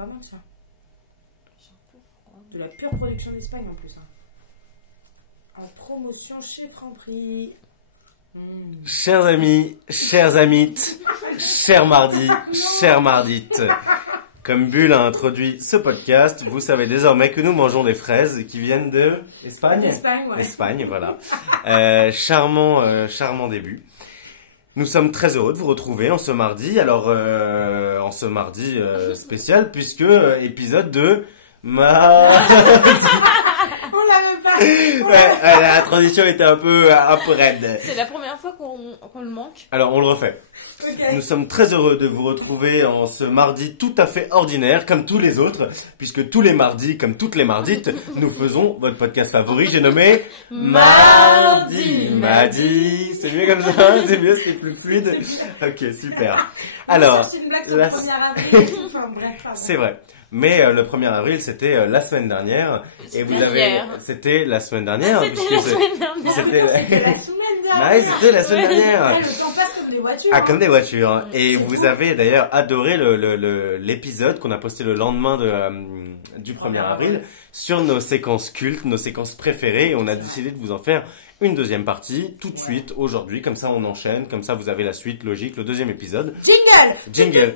pas mal ça. De la pure production d'Espagne en plus. En promotion chez Franprix. Chers amis, chers amites, chers mardis, chères mardites, comme Bulle a introduit ce podcast, vous savez désormais que nous mangeons des fraises qui viennent de Espagne. Ouais. Espagne, voilà. Charmant début. Nous sommes très heureux de vous retrouver en ce mardi. Alors, en ce mardi spécial, puisque épisode de mardi. On l'avait pas. La transition était un peu raide. C'est la première fois qu'on le manque. Alors, on le refait. Okay. Nous sommes très heureux de vous retrouver en ce mardi tout à fait ordinaire, comme tous les autres, puisque tous les mardis, comme toutes les mardites, nous faisons votre podcast favori, j'ai nommé Mardi. C'est mieux comme ça, c'est mieux, c'est plus fluide. Ok, super. Alors, c'est une blague sur le 1er avril. Enfin, bref, c'est vrai. Mais le 1er avril, c'était la semaine dernière. Et vous avez... C'était la semaine dernière. C'était la semaine dernière. C'était la semaine dernière. Ouais, c'était la semaine dernière. Le temps passe comme des voitures. Ah, comme des voitures. Et vous avez d'ailleurs adoré l'épisode qu'on a posté le lendemain du 1er avril sur nos séquences cultes, nos séquences préférées. Et on a décidé de vous en faire une deuxième partie tout de suite aujourd'hui. Comme ça, on enchaîne. Comme ça, vous avez la suite logique, le deuxième épisode. Jingle.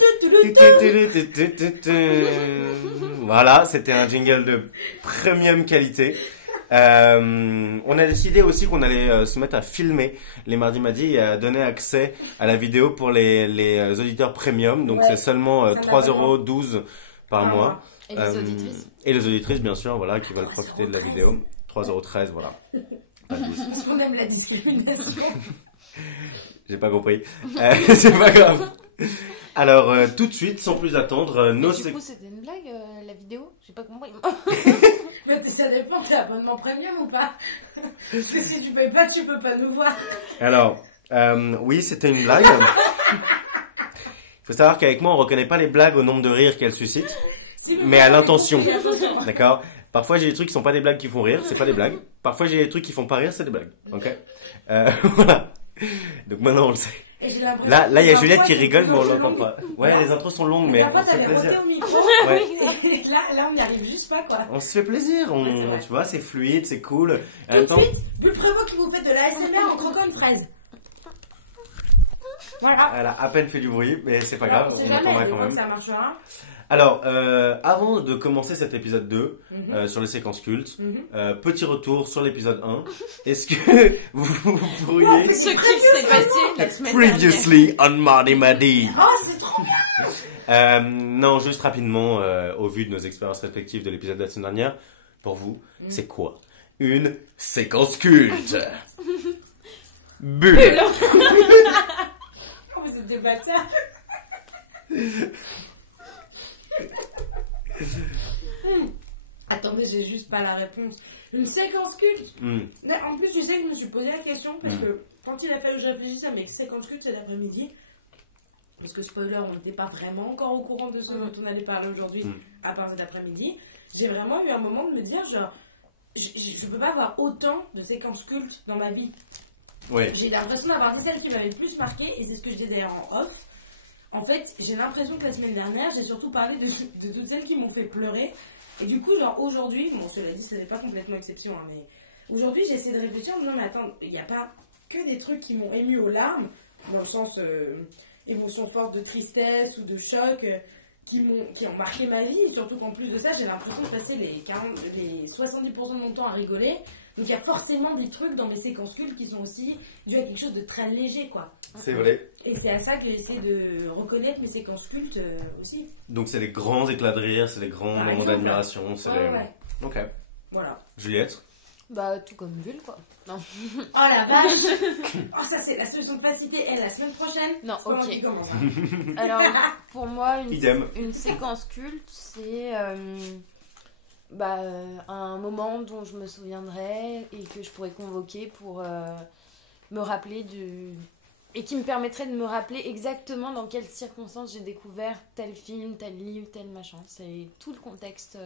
Voilà, c'était un jingle de premium qualité. On a décidé aussi qu'on allait se mettre à filmer les Mardi Madi et à donner accès à la vidéo pour les auditeurs premium. Donc c'est seulement 3,12 € par mois. Et les auditrices. Et les auditrices, bien sûr, voilà, qui veulent profiter de la vidéo. 3,13 €, voilà. Parce qu'on aime la discrimination. J'ai pas compris. C'est pas grave. Alors, tout de suite, sans plus attendre, du coup, c'était une blague, la vidéo? J'ai pas compris. Mais ça dépend, t'es abonnement premium ou pas? Parce que si tu payes pas, tu peux pas nous voir. Alors, oui, c'était une blague. Il faut savoir qu'avec moi, on reconnaît pas les blagues au nombre de rires qu'elles suscitent, mais à l'intention. D'accord? Parfois, j'ai des trucs qui sont pas des blagues qui font rire, c'est pas des blagues. Parfois, j'ai des trucs qui font pas rire, c'est des blagues. Ok? Voilà. Donc maintenant, on le sait. Là, il y a Juliette qui rigole, mais on l'entend pas. Ouais, les intros sont longues, mais parfois, on se fait t'avais plaisir. roté au micro. Ouais. Et là, on n'y arrive juste pas, quoi. On se fait plaisir, tu vois, c'est fluide, c'est cool. Tout de suite, Bulle Prévost qui vous fait de la ASMR en croquant une fraise. Voilà. Elle a à peine fait du bruit, mais c'est pas grave, on attendra quand même. Ça marchera. Alors, avant de commencer cet épisode 2, sur les séquences cultes, petit retour sur l'épisode 1. Est-ce que vous pourriez... Ce qui s'est passé la semaine Previously on Mardi Madi. Oh, c'est trop bien. Non, juste rapidement, au vu de nos expériences respectives de l'épisode de la semaine dernière, pour vous, c'est quoi une séquence culte? Bulle. Oh, vous êtes des bâtards. Attendez, j'ai juste pas la réponse. Une séquence culte. En plus, tu sais que je me suis posé la question parce que quand il a fallu que je réfléchisse à mes séquences cultes cet après-midi, parce que spoiler, on n'était pas vraiment encore au courant de ce dont on allait parler aujourd'hui, à part cet après-midi, j'ai vraiment eu un moment de me dire, genre, je peux pas avoir autant de séquences cultes dans ma vie. Ouais. J'ai l'impression d'avoir celle qui m'avait le plus marqué, et c'est ce que je disais d'ailleurs en off. En fait, j'ai l'impression que la semaine dernière, j'ai surtout parlé de toutes celles qui m'ont fait pleurer. Et du coup, genre aujourd'hui, bon, cela dit, ce n'est pas complètement exception, hein, mais aujourd'hui, j'essaie de réfléchir. Non, mais attends, il n'y a pas que des trucs qui m'ont ému aux larmes, dans le sens émotion forte de tristesse ou de choc, qui ont marqué ma vie. Et surtout qu'en plus de ça, j'ai l'impression de passer les 70% de mon temps à rigoler. Donc il y a forcément des trucs dans mes séquences cultes qui sont aussi dus à quelque chose de très léger, quoi. C'est vrai. Et c'est à ça que j'essaie de reconnaître mes séquences cultes aussi. Donc c'est les grands éclats de rire, c'est les grands moments d'admiration, c'est les... Ouais. Ok. Voilà. Juliette? Bah, tout comme Bulle, quoi. Non. Oh la vache. Oh, ça c'est la solution de facilité. Et la semaine prochaine, Non, c'est pas moi ok. qui commence, hein. Alors, pour moi, Idem. une séquence culte, c'est un moment dont je me souviendrai et que je pourrais convoquer pour me rappeler et qui me permettrait de me rappeler exactement dans quelles circonstances j'ai découvert tel film, tel livre, tel machin. C'est tout le contexte.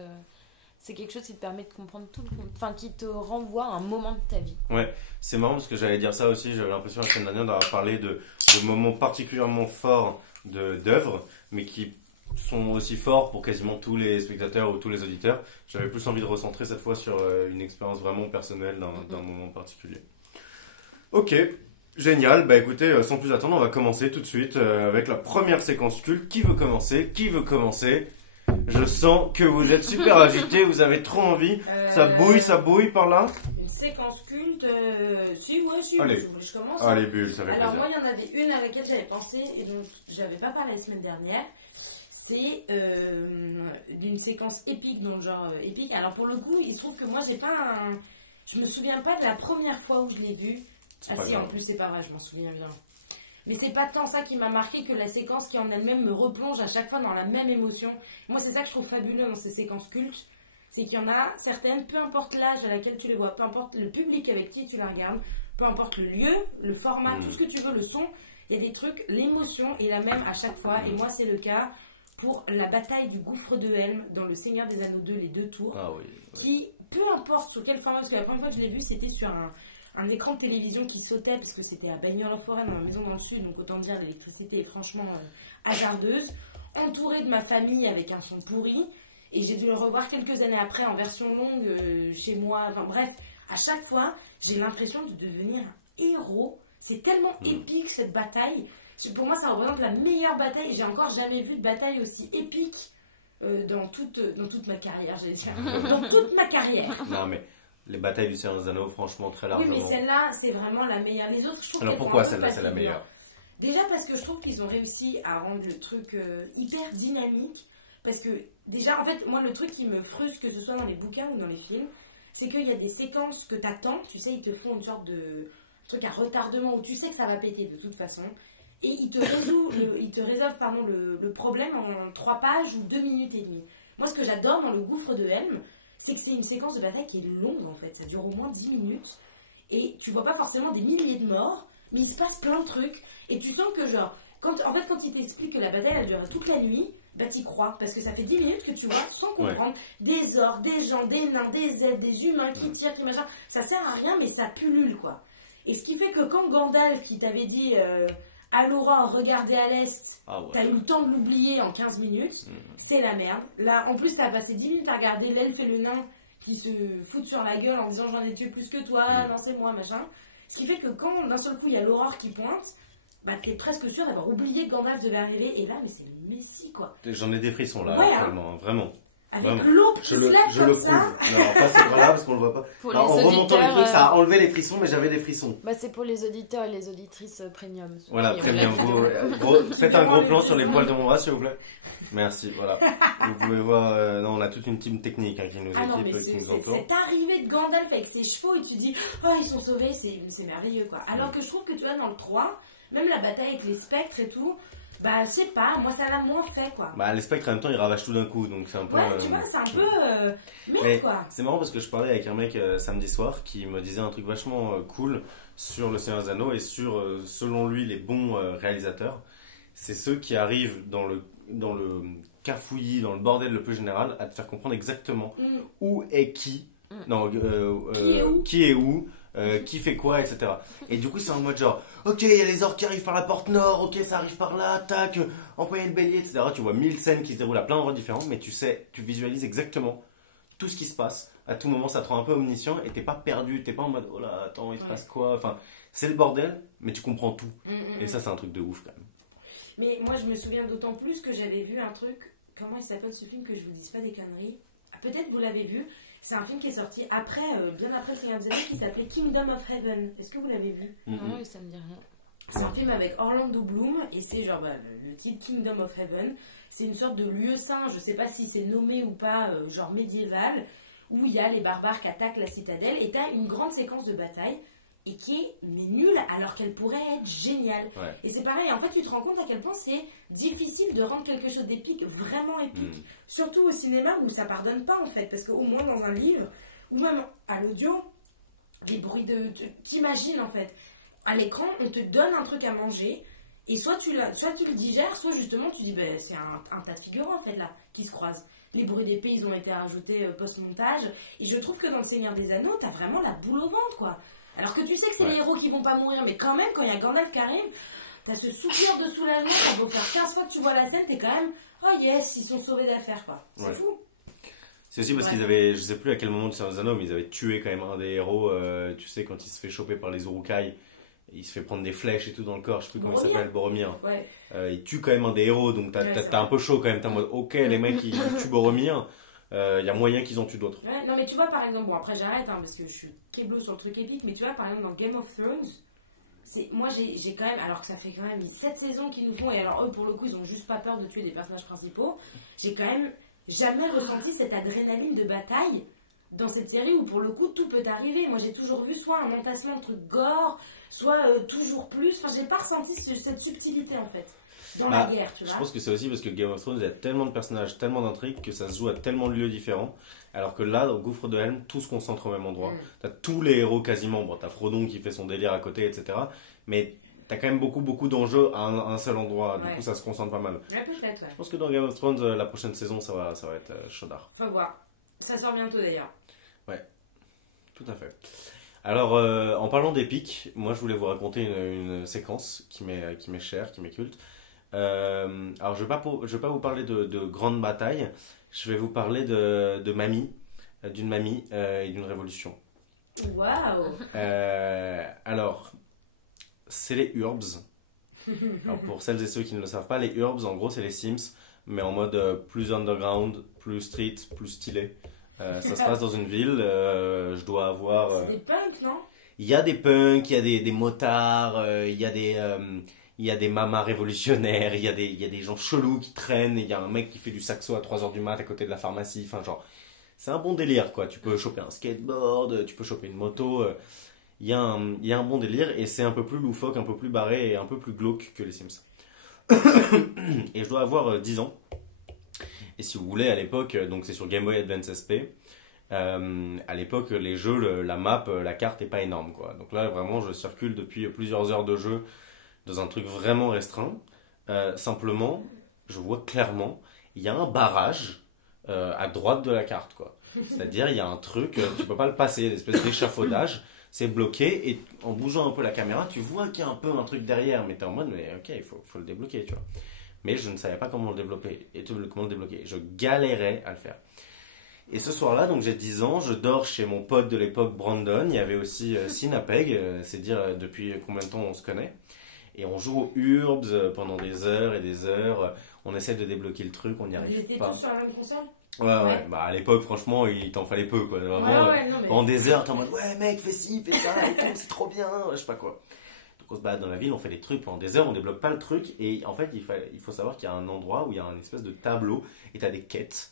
C'est quelque chose qui te permet de comprendre tout le contexte. Enfin, qui te renvoie à un moment de ta vie. Ouais, c'est marrant parce que j'allais dire ça aussi. J'avais l'impression la semaine dernière d'avoir parlé de moments particulièrement forts d'œuvres, mais qui sont aussi forts pour quasiment tous les spectateurs ou tous les auditeurs. J'avais plus envie de recentrer cette fois sur une expérience vraiment personnelle d'un moment particulier. Ok, génial. Bah écoutez, sans plus attendre, on va commencer tout de suite avec la première séquence culte. Qui veut commencer? Je sens que vous êtes super agité, vous avez trop envie. Ça bouille par là. Une séquence culte, si. Allez. Je commence. Allez, Bulle, ça fait plaisir. Alors moi, il y en avait une à laquelle j'avais pensé et dont j'avais pas parlé la semaine dernière. C'est d'une séquence épique, donc genre épique. Alors pour le coup, il se trouve que moi, je me souviens pas de la première fois où je l'ai vue. Ah si, en plus, c'est pas vrai, je m'en souviens bien. Mais c'est pas tant ça qui m'a marqué que la séquence qui en elle-même me replonge à chaque fois dans la même émotion. Moi, c'est ça que je trouve fabuleux dans ces séquences cultes. C'est qu'il y en a certaines, peu importe l'âge à laquelle tu les vois, peu importe le public avec qui tu la regardes, peu importe le lieu, le format, tout ce que tu veux, le son, il y a des trucs, l'émotion est la même à chaque fois. Et moi, c'est le cas pour la bataille du gouffre de Helm dans Le Seigneur des Anneaux 2, les 2 tours. Ah oui. Qui, peu importe sur quel format, parce que la première fois que je l'ai vu, c'était sur un écran de télévision qui sautait, parce que c'était à Bagnols-la-Forêt, dans ma maison dans le sud, donc autant dire l'électricité est franchement hasardeuse, entourée de ma famille avec un son pourri, et j'ai dû le revoir quelques années après en version longue chez moi, enfin bref, à chaque fois, j'ai l'impression de devenir un héros. C'est tellement épique cette bataille. Pour moi, ça représente la meilleure bataille, et j'ai encore jamais vu de bataille aussi épique dans toute ma carrière, j'allais dire. Dans toute ma carrière. Non mais... Les batailles du Seigneur des Anneaux, franchement, très largement. Oui, mais celle-là, c'est vraiment la meilleure. Les autres, je trouve. Alors pourquoi celle-là, c'est la meilleure? Déjà parce que je trouve qu'ils ont réussi à rendre le truc hyper dynamique. Parce que, déjà, en fait, moi, le truc qui me frustre, que ce soit dans les bouquins ou dans les films, c'est qu'il y a des séquences que t'attends. Tu sais, ils te font une sorte de truc à retardement où tu sais que ça va péter de toute façon. Et ils te résolvent le problème en 3 pages ou 2 minutes et demie. Moi, ce que j'adore dans le gouffre de Helm, c'est que c'est une séquence de bataille qui est longue en fait, ça dure au moins 10 minutes, et tu vois pas forcément des milliers de morts, mais il se passe plein de trucs, et tu sens que genre, quand il t'explique que la bataille elle dure toute la nuit, bah t'y crois, parce que ça fait 10 minutes que tu vois, sans comprendre, des orques, des gens, des nains, des elfes, des humains qui tirent, qui machin, ça sert à rien, mais ça pullule quoi. Et ce qui fait que quand Gandalf qui t'avait dit à l'aurore, regardez à l'est, t'as eu le temps de l'oublier en 15 minutes, c'est la merde. Là, en plus, t'as passé 10 minutes à regarder l'elfe et le nain qui se foutent sur la gueule en disant j'en ai tué plus que toi, non c'est moi, machin. Ce qui fait que quand d'un seul coup il y a l'aurore qui pointe, bah t'es presque sûr d'avoir oublié que Gandalf devait arriver, et là, mais c'est le messie quoi. J'en ai des frissons là, actuellement, vraiment. Avec l'aube qui se lève comme ça. Alors, pas c'est là parce qu'on le voit pas. Pour alors, les en remontant auditeurs, les trucs, ça a enlevé les frissons, mais j'avais des frissons. Bah, c'est pour les auditeurs et les auditrices premium. Voilà, premium. Faites un gros plan sur les poils de mon bras, s'il vous plaît. Merci, voilà. Vous pouvez voir, non, on a toute une team technique qui nous équipe, qui nous entoure. Cette arrivée de Gandalf avec ses chevaux, et tu dis, oh, ils sont sauvés, c'est merveilleux, quoi. Alors que je trouve que tu vois, dans le 3, même la bataille avec les spectres et tout, bah, je sais pas, moi ça l'a moins fait, quoi. Bah, les spectres en même temps, ils ravagent tout d'un coup, donc c'est un peu. Ouais, tu vois, c'est un peu. Merde, quoi. C'est marrant parce que je parlais avec un mec samedi soir qui me disait un truc vachement cool sur Le Seigneur des Anneaux et sur, selon lui, les bons réalisateurs. C'est ceux qui arrivent dans le cafouillis, dans le bordel le plus général, à te faire comprendre exactement où est qui, qui est où, qui fait quoi, etc. Et du coup, c'est en mode genre, ok, il y a les orques qui arrivent par la porte nord, ok, ça arrive par là, tac, empoigner le bélier, etc. Tu vois 1000 scènes qui se déroulent à plein d'endroits différents, mais tu sais, tu visualises exactement tout ce qui se passe. À tout moment, ça te rend un peu omniscient et t'es pas perdu, t'es pas en mode, oh là, attends, il se passe quoi? Enfin, c'est le bordel, mais tu comprends tout. Et ça, c'est un truc de ouf quand même. Mais moi, je me souviens d'autant plus que j'avais vu un truc, comment il s'appelle ce film, que je vous dise pas des conneries. Peut-être vous l'avez vu. C'est un film qui est sorti après, bien après Seigneur des Anneaux, qui s'appelait Kingdom of Heaven. Est-ce que vous l'avez vu? Non, ça me dit rien. C'est un film avec Orlando Bloom, et c'est genre le titre Kingdom of Heaven. C'est une sorte de lieu saint, je sais pas si c'est nommé ou pas, genre médiéval, où il y a les barbares qui attaquent la citadelle, et t'as une grande séquence de bataille, et qui est nulle, alors qu'elle pourrait être géniale. Ouais. Et c'est pareil, en fait, tu te rends compte à quel point c'est difficile de rendre quelque chose d'épique vraiment épique. Surtout au cinéma, où ça pardonne pas, en fait, parce qu'au moins dans un livre, ou même à l'audio, les bruits t'imagines, en fait. À l'écran, on te donne un truc à manger, et soit tu le digères, soit justement tu dis, ben, c'est un tas de figurants, en fait, là, qui se croisent. Les bruits d'épée, ils ont été rajoutés post-montage, et je trouve que dans Le Seigneur des Anneaux, t'as vraiment la boule au ventre, quoi. Alors que tu sais que c'est les héros qui vont pas mourir, mais quand même, quand il y a Gandalf qui arrive, t'as ce soupir de soulagement, t'as beau faire 15 fois que tu vois la scène, t'es quand même oh yes, ils sont sauvés d'affaires, quoi. C'est Ouais. fou. C'est aussi parce qu'ils avaient, je sais plus à quel moment de Seigneur des Anneaux, mais ils avaient tué quand même un des héros, tu sais, quand il se fait choper par les Uruk-hai, il se fait prendre des flèches et tout dans le corps, je sais plus comment il Boromir. s'appelle, Boromir. Ouais. Il tue quand même un des héros, donc Ouais, c'est t'as un peu chaud quand même, t'es en mode, ok, les mecs ils tuent Boromir, il y a moyen qu'ils en tuent d'autres. Ouais, non mais tu vois par exemple, bon après j'arrête hein, parce que je suis kéblo sur le truc épique, mais tu vois par exemple dans Game of Thrones, moi j'ai quand même, alors que ça fait quand même 7 saisons qu'ils nous font, et alors eux pour le coup ils ont juste pas peur de tuer des personnages principaux, j'ai quand même jamais ressenti cette adrénaline de bataille dans cette série où pour le coup tout peut arriver. Moi j'ai toujours vu soit un entassement de trucs gore, soit toujours plus, enfin j'ai pas ressenti cette subtilité en fait. Dans la guerre, tu vois. Je pense que c'est aussi parce que Game of Thrones, il y a tellement de personnages, tellement d'intrigues que ça se joue à tellement de lieux différents. Alors que là, au Gouffre de Helm, tout se concentre au même endroit. T'as tous les héros quasiment. Bon, t'as Frodon qui fait son délire à côté, etc. Mais t'as quand même beaucoup d'enjeux à un seul endroit. Du coup, ça se concentre pas mal. Ouais, peut-être, ouais. Je pense que dans Game of Thrones, la prochaine saison, ça va être chaudard. Faut voir. Ça sort bientôt d'ailleurs. Ouais, tout à fait. Alors, en parlant d'épique, moi je voulais vous raconter une séquence qui m'est chère, qui m'est culte. Alors, je vais pas vous parler de grandes batailles, je vais vous parler de mamie, d'une mamie et d'une révolution. Waouh. Alors, c'est les Urbs. Alors, pour celles et ceux qui ne le savent pas, les Urbs, en gros, c'est les Sims, mais en mode plus underground, plus street, plus stylé. Ça se passe dans une ville, je dois avoir... C'est des punks, non? Il y a des punks, il y a des motards, il y a des mamas révolutionnaires, il y a des gens chelous qui traînent, il y a un mec qui fait du saxo à 3h du mat à côté de la pharmacie, enfin genre, c'est un bon délire quoi, tu peux choper un skateboard, tu peux choper une moto, il y a un bon délire et c'est un peu plus loufoque, un peu plus barré et un peu plus glauque que les Sims. Et je dois avoir 10 ans, et si vous voulez à l'époque, donc c'est sur Game Boy Advance SP, à l'époque, les jeux, la map, la carte est pas énorme quoi. Donc là, vraiment, je circule depuis plusieurs heures de jeu dans un truc vraiment restreint. Simplement, je vois clairement, il y a un barrage à droite de la carte quoi. C'est-à-dire, il y a un truc, tu peux pas le passer, une espèce d'échafaudage, c'est bloqué et en bougeant un peu la caméra, tu vois qu'il y a un peu un truc derrière, mais t'es en mode, mais ok, il faut le débloquer, tu vois. Mais je ne savais pas comment le développer et comment le débloquer. Je galérais à le faire. Et ce soir-là, donc j'ai 10 ans, je dors chez mon pote de l'époque, Brandon. Il y avait aussi Sinapeg, c'est dire depuis combien de temps on se connaît. Et on joue aux Urbs pendant des heures et des heures. On essaie de débloquer le truc, on n'y Ils arrive étaient pas. tous sur la même console? Ouais. Bah à l'époque, franchement, il t'en fallait peu, quoi. Vraiment, non, mais... pendant des heures, t'es en mode, ouais, mec, fais ci, fais ça, et tout, c'est trop bien, je sais pas quoi. Donc on se balade dans la ville, on fait des trucs pendant des heures, on débloque pas le truc. Et en fait, il faut savoir qu'il y a un endroit où il y a un espèce de tableau et t'as des quêtes.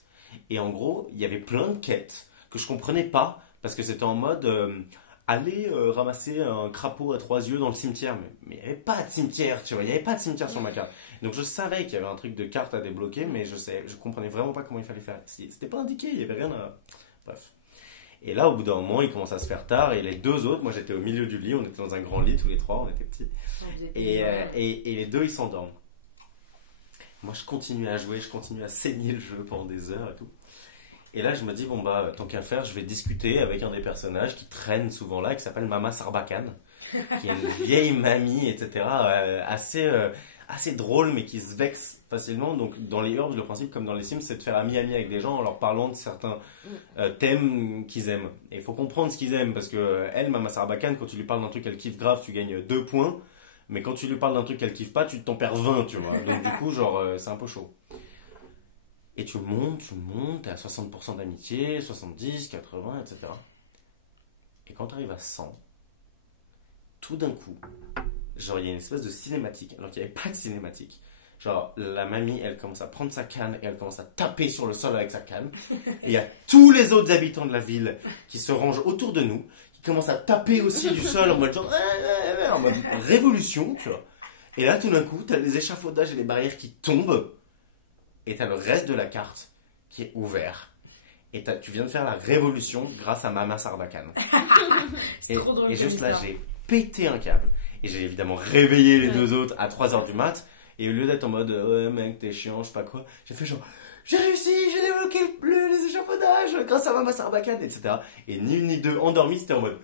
Et en gros, il y avait plein de quêtes que je comprenais pas parce que c'était en mode aller ramasser un crapaud à 3 yeux dans le cimetière. Mais il n'y avait pas de cimetière, tu vois, il n'y avait pas de cimetière sur ma carte. Donc je savais qu'il y avait un truc de carte à débloquer, mais je comprenais vraiment pas comment il fallait faire. C'était pas indiqué, il y avait rien à... Bref. Et là, au bout d'un moment, il commence à se faire tard et les deux autres, moi j'étais au milieu du lit, on était dans un grand lit tous les trois, on était petits. Et les deux, ils s'endorment. Moi, je continue à jouer, je continue à saigner le jeu pendant des heures et tout. Et là, je me dis, bon, bah, tant qu'à faire, je vais discuter avec un des personnages qui traîne souvent là, qui s'appelle Mama Sarbacane, qui est une vieille mamie, etc., assez drôle, mais qui se vexe facilement. Donc, dans les Urbs, le principe, comme dans les Sims, c'est de faire ami-ami avec des gens en leur parlant de certains thèmes qu'ils aiment. Et il faut comprendre ce qu'ils aiment, parce que elle, Mama Sarbacane, quand tu lui parles d'un truc qu'elle kiffe grave, tu gagnes 2 points. Mais quand tu lui parles d'un truc qu'elle kiffe pas, tu t'en perds 20, tu vois. Donc du coup, genre, c'est un peu chaud. Et tu montes, t'es à 60% d'amitié, 70, 80, etc. Et quand tu arrives à 100, tout d'un coup, genre, il y a une espèce de cinématique, alors qu'il n'y avait pas de cinématique. Genre, la mamie, elle commence à prendre sa canne et elle commence à taper sur le sol avec sa canne. Et il y a tous les autres habitants de la ville qui se rangent autour de nous, qui commencent à taper aussi du sol en mode genre, en mode révolution, tu vois. Et là, tout d'un coup, t'as les échafaudages et les barrières qui tombent, et t'as le reste de la carte qui est ouvert. Et tu viens de faire la révolution grâce à Mama Sarbacane. Et juste là, j'ai pété un câble. Et j'ai évidemment réveillé les deux autres à 3h du mat. Et au lieu d'être en mode, ouais mec, t'es chiant, je sais pas quoi, j'ai fait genre, j'ai réussi, j'ai débloqué les échafaudages. stage grâce à Mama Sarbacane, etc. Et ni une ni deux, endormis, c'était en mode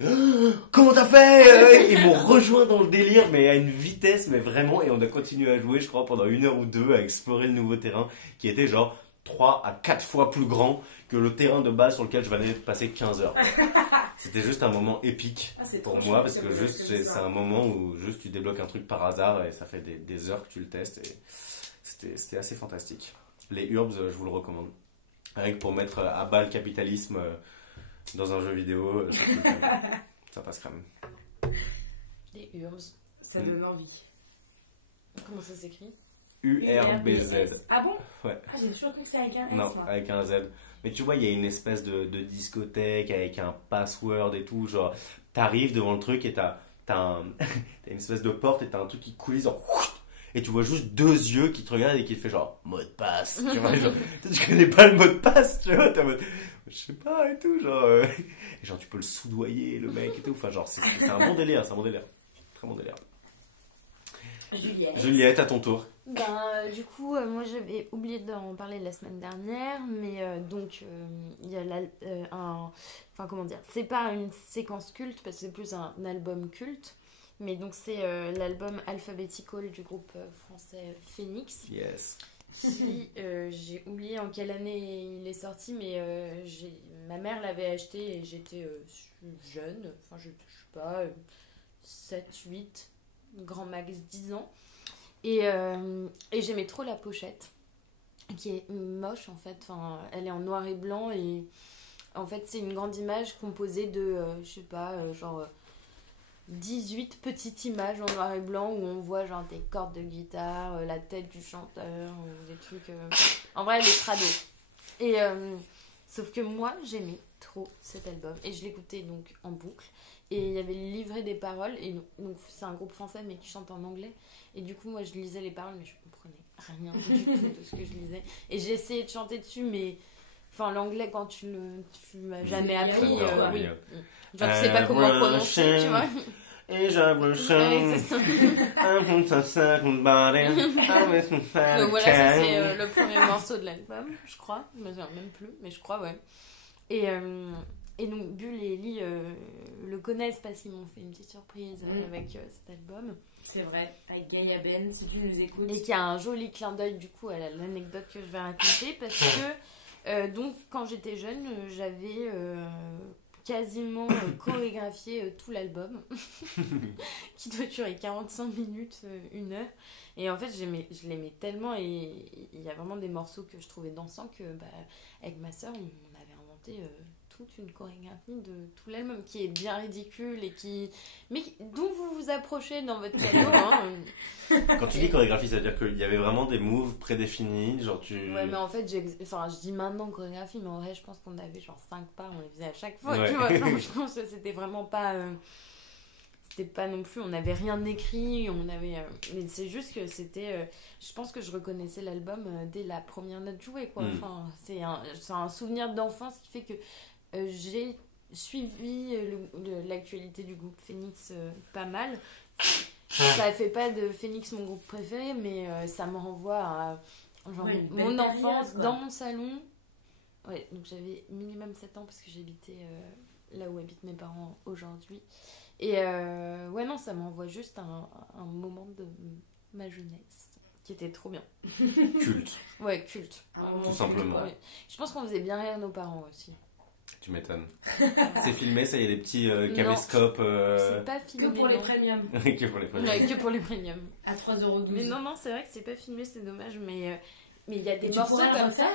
comment t'as fait? Ils m'ont rejoint dans le délire, mais à une vitesse, mais vraiment. Et on a continué à jouer, je crois, pendant 1 heure ou 2 à explorer le nouveau terrain qui était genre 3 à 4 fois plus grand que le terrain de base sur lequel je venais de passer 15 heures. C'était juste un moment épique pour moi parce que juste c'est un moment où juste tu débloques un truc par hasard et ça fait des heures que tu le testes et c'était assez fantastique. Les Urbs, je vous le recommande. Rien que pour mettre à bas le capitalisme dans un jeu vidéo, ça passe crème. Les Urbs. Ça donne envie. Comment ça s'écrit? URBZ. Ah bon? Ouais. Ah, j'ai toujours cru que c'était avec un S. Non, moi. avec un Z. Mais tu vois, il y a une espèce de discothèque avec un password et tout. Genre, t'arrives devant le truc et t'as une espèce de porte et t'as un truc qui coulisse genre, et tu vois juste 2 yeux qui te regardent et qui te fait genre mot de passe. Tu vois, genre, tu connais pas le mot de passe, tu vois, t'es en mode, je sais pas et tout. Genre, et genre, tu peux le soudoyer, le mec et tout. Enfin, genre, c'est un bon délire, c'est un bon délire. Très bon délire. Juliette, à ton tour. Du coup, moi j'avais oublié d'en parler la semaine dernière, mais donc il y a enfin comment dire, c'est pas une séquence culte parce que c'est plus un album culte, mais donc c'est l'album Alphabetical du groupe français Phoenix. Yes. Qui j'ai oublié en quelle année il est sorti, mais ma mère l'avait acheté et j'étais jeune, enfin je sais pas, 7, 8, grand max 10 ans. Et j'aimais trop la pochette, qui est moche en fait. Enfin, elle est en noir et blanc et en fait c'est une grande image composée de, je sais pas, genre 18 petites images en noir et blanc où on voit genre des cordes de guitare, la tête du chanteur, des trucs... En vrai elle est crado. Et sauf que moi j'aimais trop cet album et je l'écoutais donc en boucle. Et il y avait le livret des paroles, et donc c'est un groupe français mais qui chante en anglais. Et du coup, moi je lisais les paroles, mais je comprenais rien du tout de ce que je lisais. Et j'ai essayé de chanter dessus, mais enfin, l'anglais, quand tu m'as jamais appris, oui. Genre, tu sais pas comment prononcer, tu vois. Et j'avoue, Donc voilà, ça c'est le premier morceau de l'album, je crois. Je me souviens même plus, mais je crois, ouais. Et donc Bull et Ellie le connaissent parce qu'ils m'ont fait une petite surprise avec cet album. C'est vrai, avec Gaïa Ben, si tu nous écoutes. Et qui a un joli clin d'œil du coup à l'anecdote que je vais raconter parce que donc quand j'étais jeune, j'avais quasiment chorégraphié tout l'album qui doit durer 45 minutes, 1 heure. Et en fait, je l'aimais tellement et il y a vraiment des morceaux que je trouvais dansants que avec ma soeur, on avait inventé toute une chorégraphie de tout l'album qui est bien ridicule et dont vous vous approchez dans votre cadeau. Quand tu dis chorégraphie, ça veut dire qu'il y avait vraiment des moves prédéfinis, genre Ouais, mais en fait, je dis maintenant chorégraphie, mais en vrai, je pense qu'on avait genre 5 pas, on les faisait à chaque fois, ouais. Tu vois. Genre, je pense que c'était vraiment pas... C'était pas non plus, on n'avait rien écrit, mais c'est juste que c'était... je pense que je reconnaissais l'album dès la première note jouée, quoi. Enfin, c'est un souvenir d'enfance qui fait que j'ai suivi l'actualité du groupe Phoenix pas mal. Ça fait pas de Phoenix mon groupe préféré, mais ça me renvoie à genre, mon enfance dans mon salon. Ouais, donc j'avais minimum 7 ans parce que j'habitais là où habitent mes parents aujourd'hui. Et ouais, non, ça m'envoie juste un moment de ma jeunesse qui était trop bien. Culte. Ouais, culte. Tout simplement. Ouais. Je pense qu'on faisait bien rire nos parents aussi. Tu m'étonnes. C'est filmé, ça, il y a des petits caméscopes. C'est pas filmé. Que pour les premiums. Que pour les premiums. Ouais, que pour les premiums. À 3,12€. Mais non, c'est vrai que c'est pas filmé, c'est dommage, mais il y a des tu morceaux comme ça.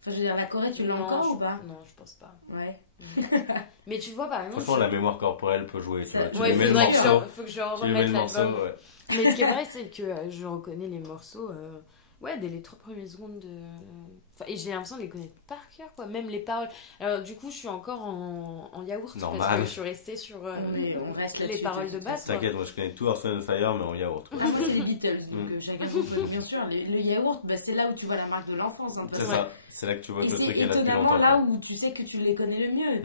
Enfin, je veux dire, la Corée, tu l'as encore ou pas? Non, je pense pas. Ouais. Mais tu vois, par exemple. Franchement, la mémoire corporelle peut jouer. Tu vois. Tu ouais, il faut que je remette l'album. Ouais. Mais ce qui est vrai, c'est que je reconnais les morceaux. Ouais, dès les 3 premières secondes de... Enfin, et j'ai l'impression de les connaître par cœur, quoi. Même les paroles. Alors, du coup, je suis encore en yaourt. Normal. Parce que je suis restée sur on reste les paroles de base. T'inquiète, moi je connais tout Earth, Wind & Fire, mais en yaourt. Après, c'est les Beatles, donc chacun son peu. Bien sûr, le yaourt, c'est là où tu vois la marque de l'enfance, un peu. C'est ça, c'est là que tu vois que le truc est là depuis longtemps. C'est étonnamment là où tu sais que tu les connais le mieux.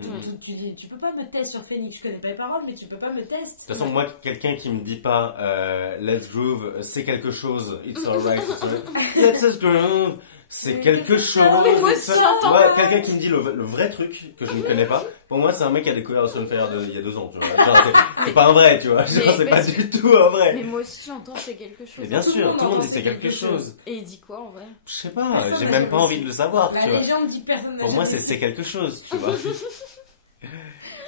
Tu peux pas me tester sur Phoenix, je connais pas les paroles, mais tu peux pas me tester. De toute façon, moi, quelqu'un qui me dit pas Let's Groove, c'est quelque chose, it's alright, let's groove. c'est quelque chose. mais moi aussi, j'entends Ouais, quelqu'un qui me dit le vrai truc que je ne connais pas, pour moi c'est un mec qui a découvert le Sunfire il y a 2 ans, tu vois. Genre, c'est pas un vrai, tu vois. Genre, c'est pas du tout un vrai. Mais moi aussi j'entends c'est quelque chose. Mais bien sûr, tout le monde dit c'est quelque chose. Et il dit quoi en vrai? Je sais pas, j'ai même pas envie de le savoir, tu vois. La légende dit personne. Pour moi c'est quelque chose, tu vois.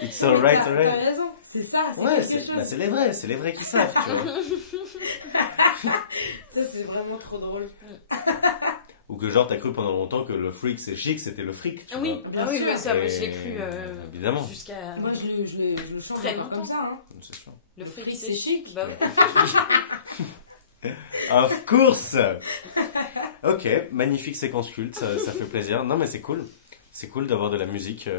It's T'as alright. raison, c'est ça, c'est Ouais, quelque chose. bah, c'est les vrais qui savent, tu vois. Ça, c'est vraiment trop drôle. Ou que genre t'as cru pendant longtemps que le freak c'est chic, c'était le fric, tu Oui, vois. oui, sûr. mais ça, Et- je l'ai cru évidemment. jusqu'à. Moi, je le change Très pas longtemps. comme ça. Hein. C'est sûr. Le fric fric, c'est c'est chic. Bah ouais. Of course. Ok, magnifique séquence culte, ça fait plaisir. Non mais c'est cool. C'est cool d'avoir de la musique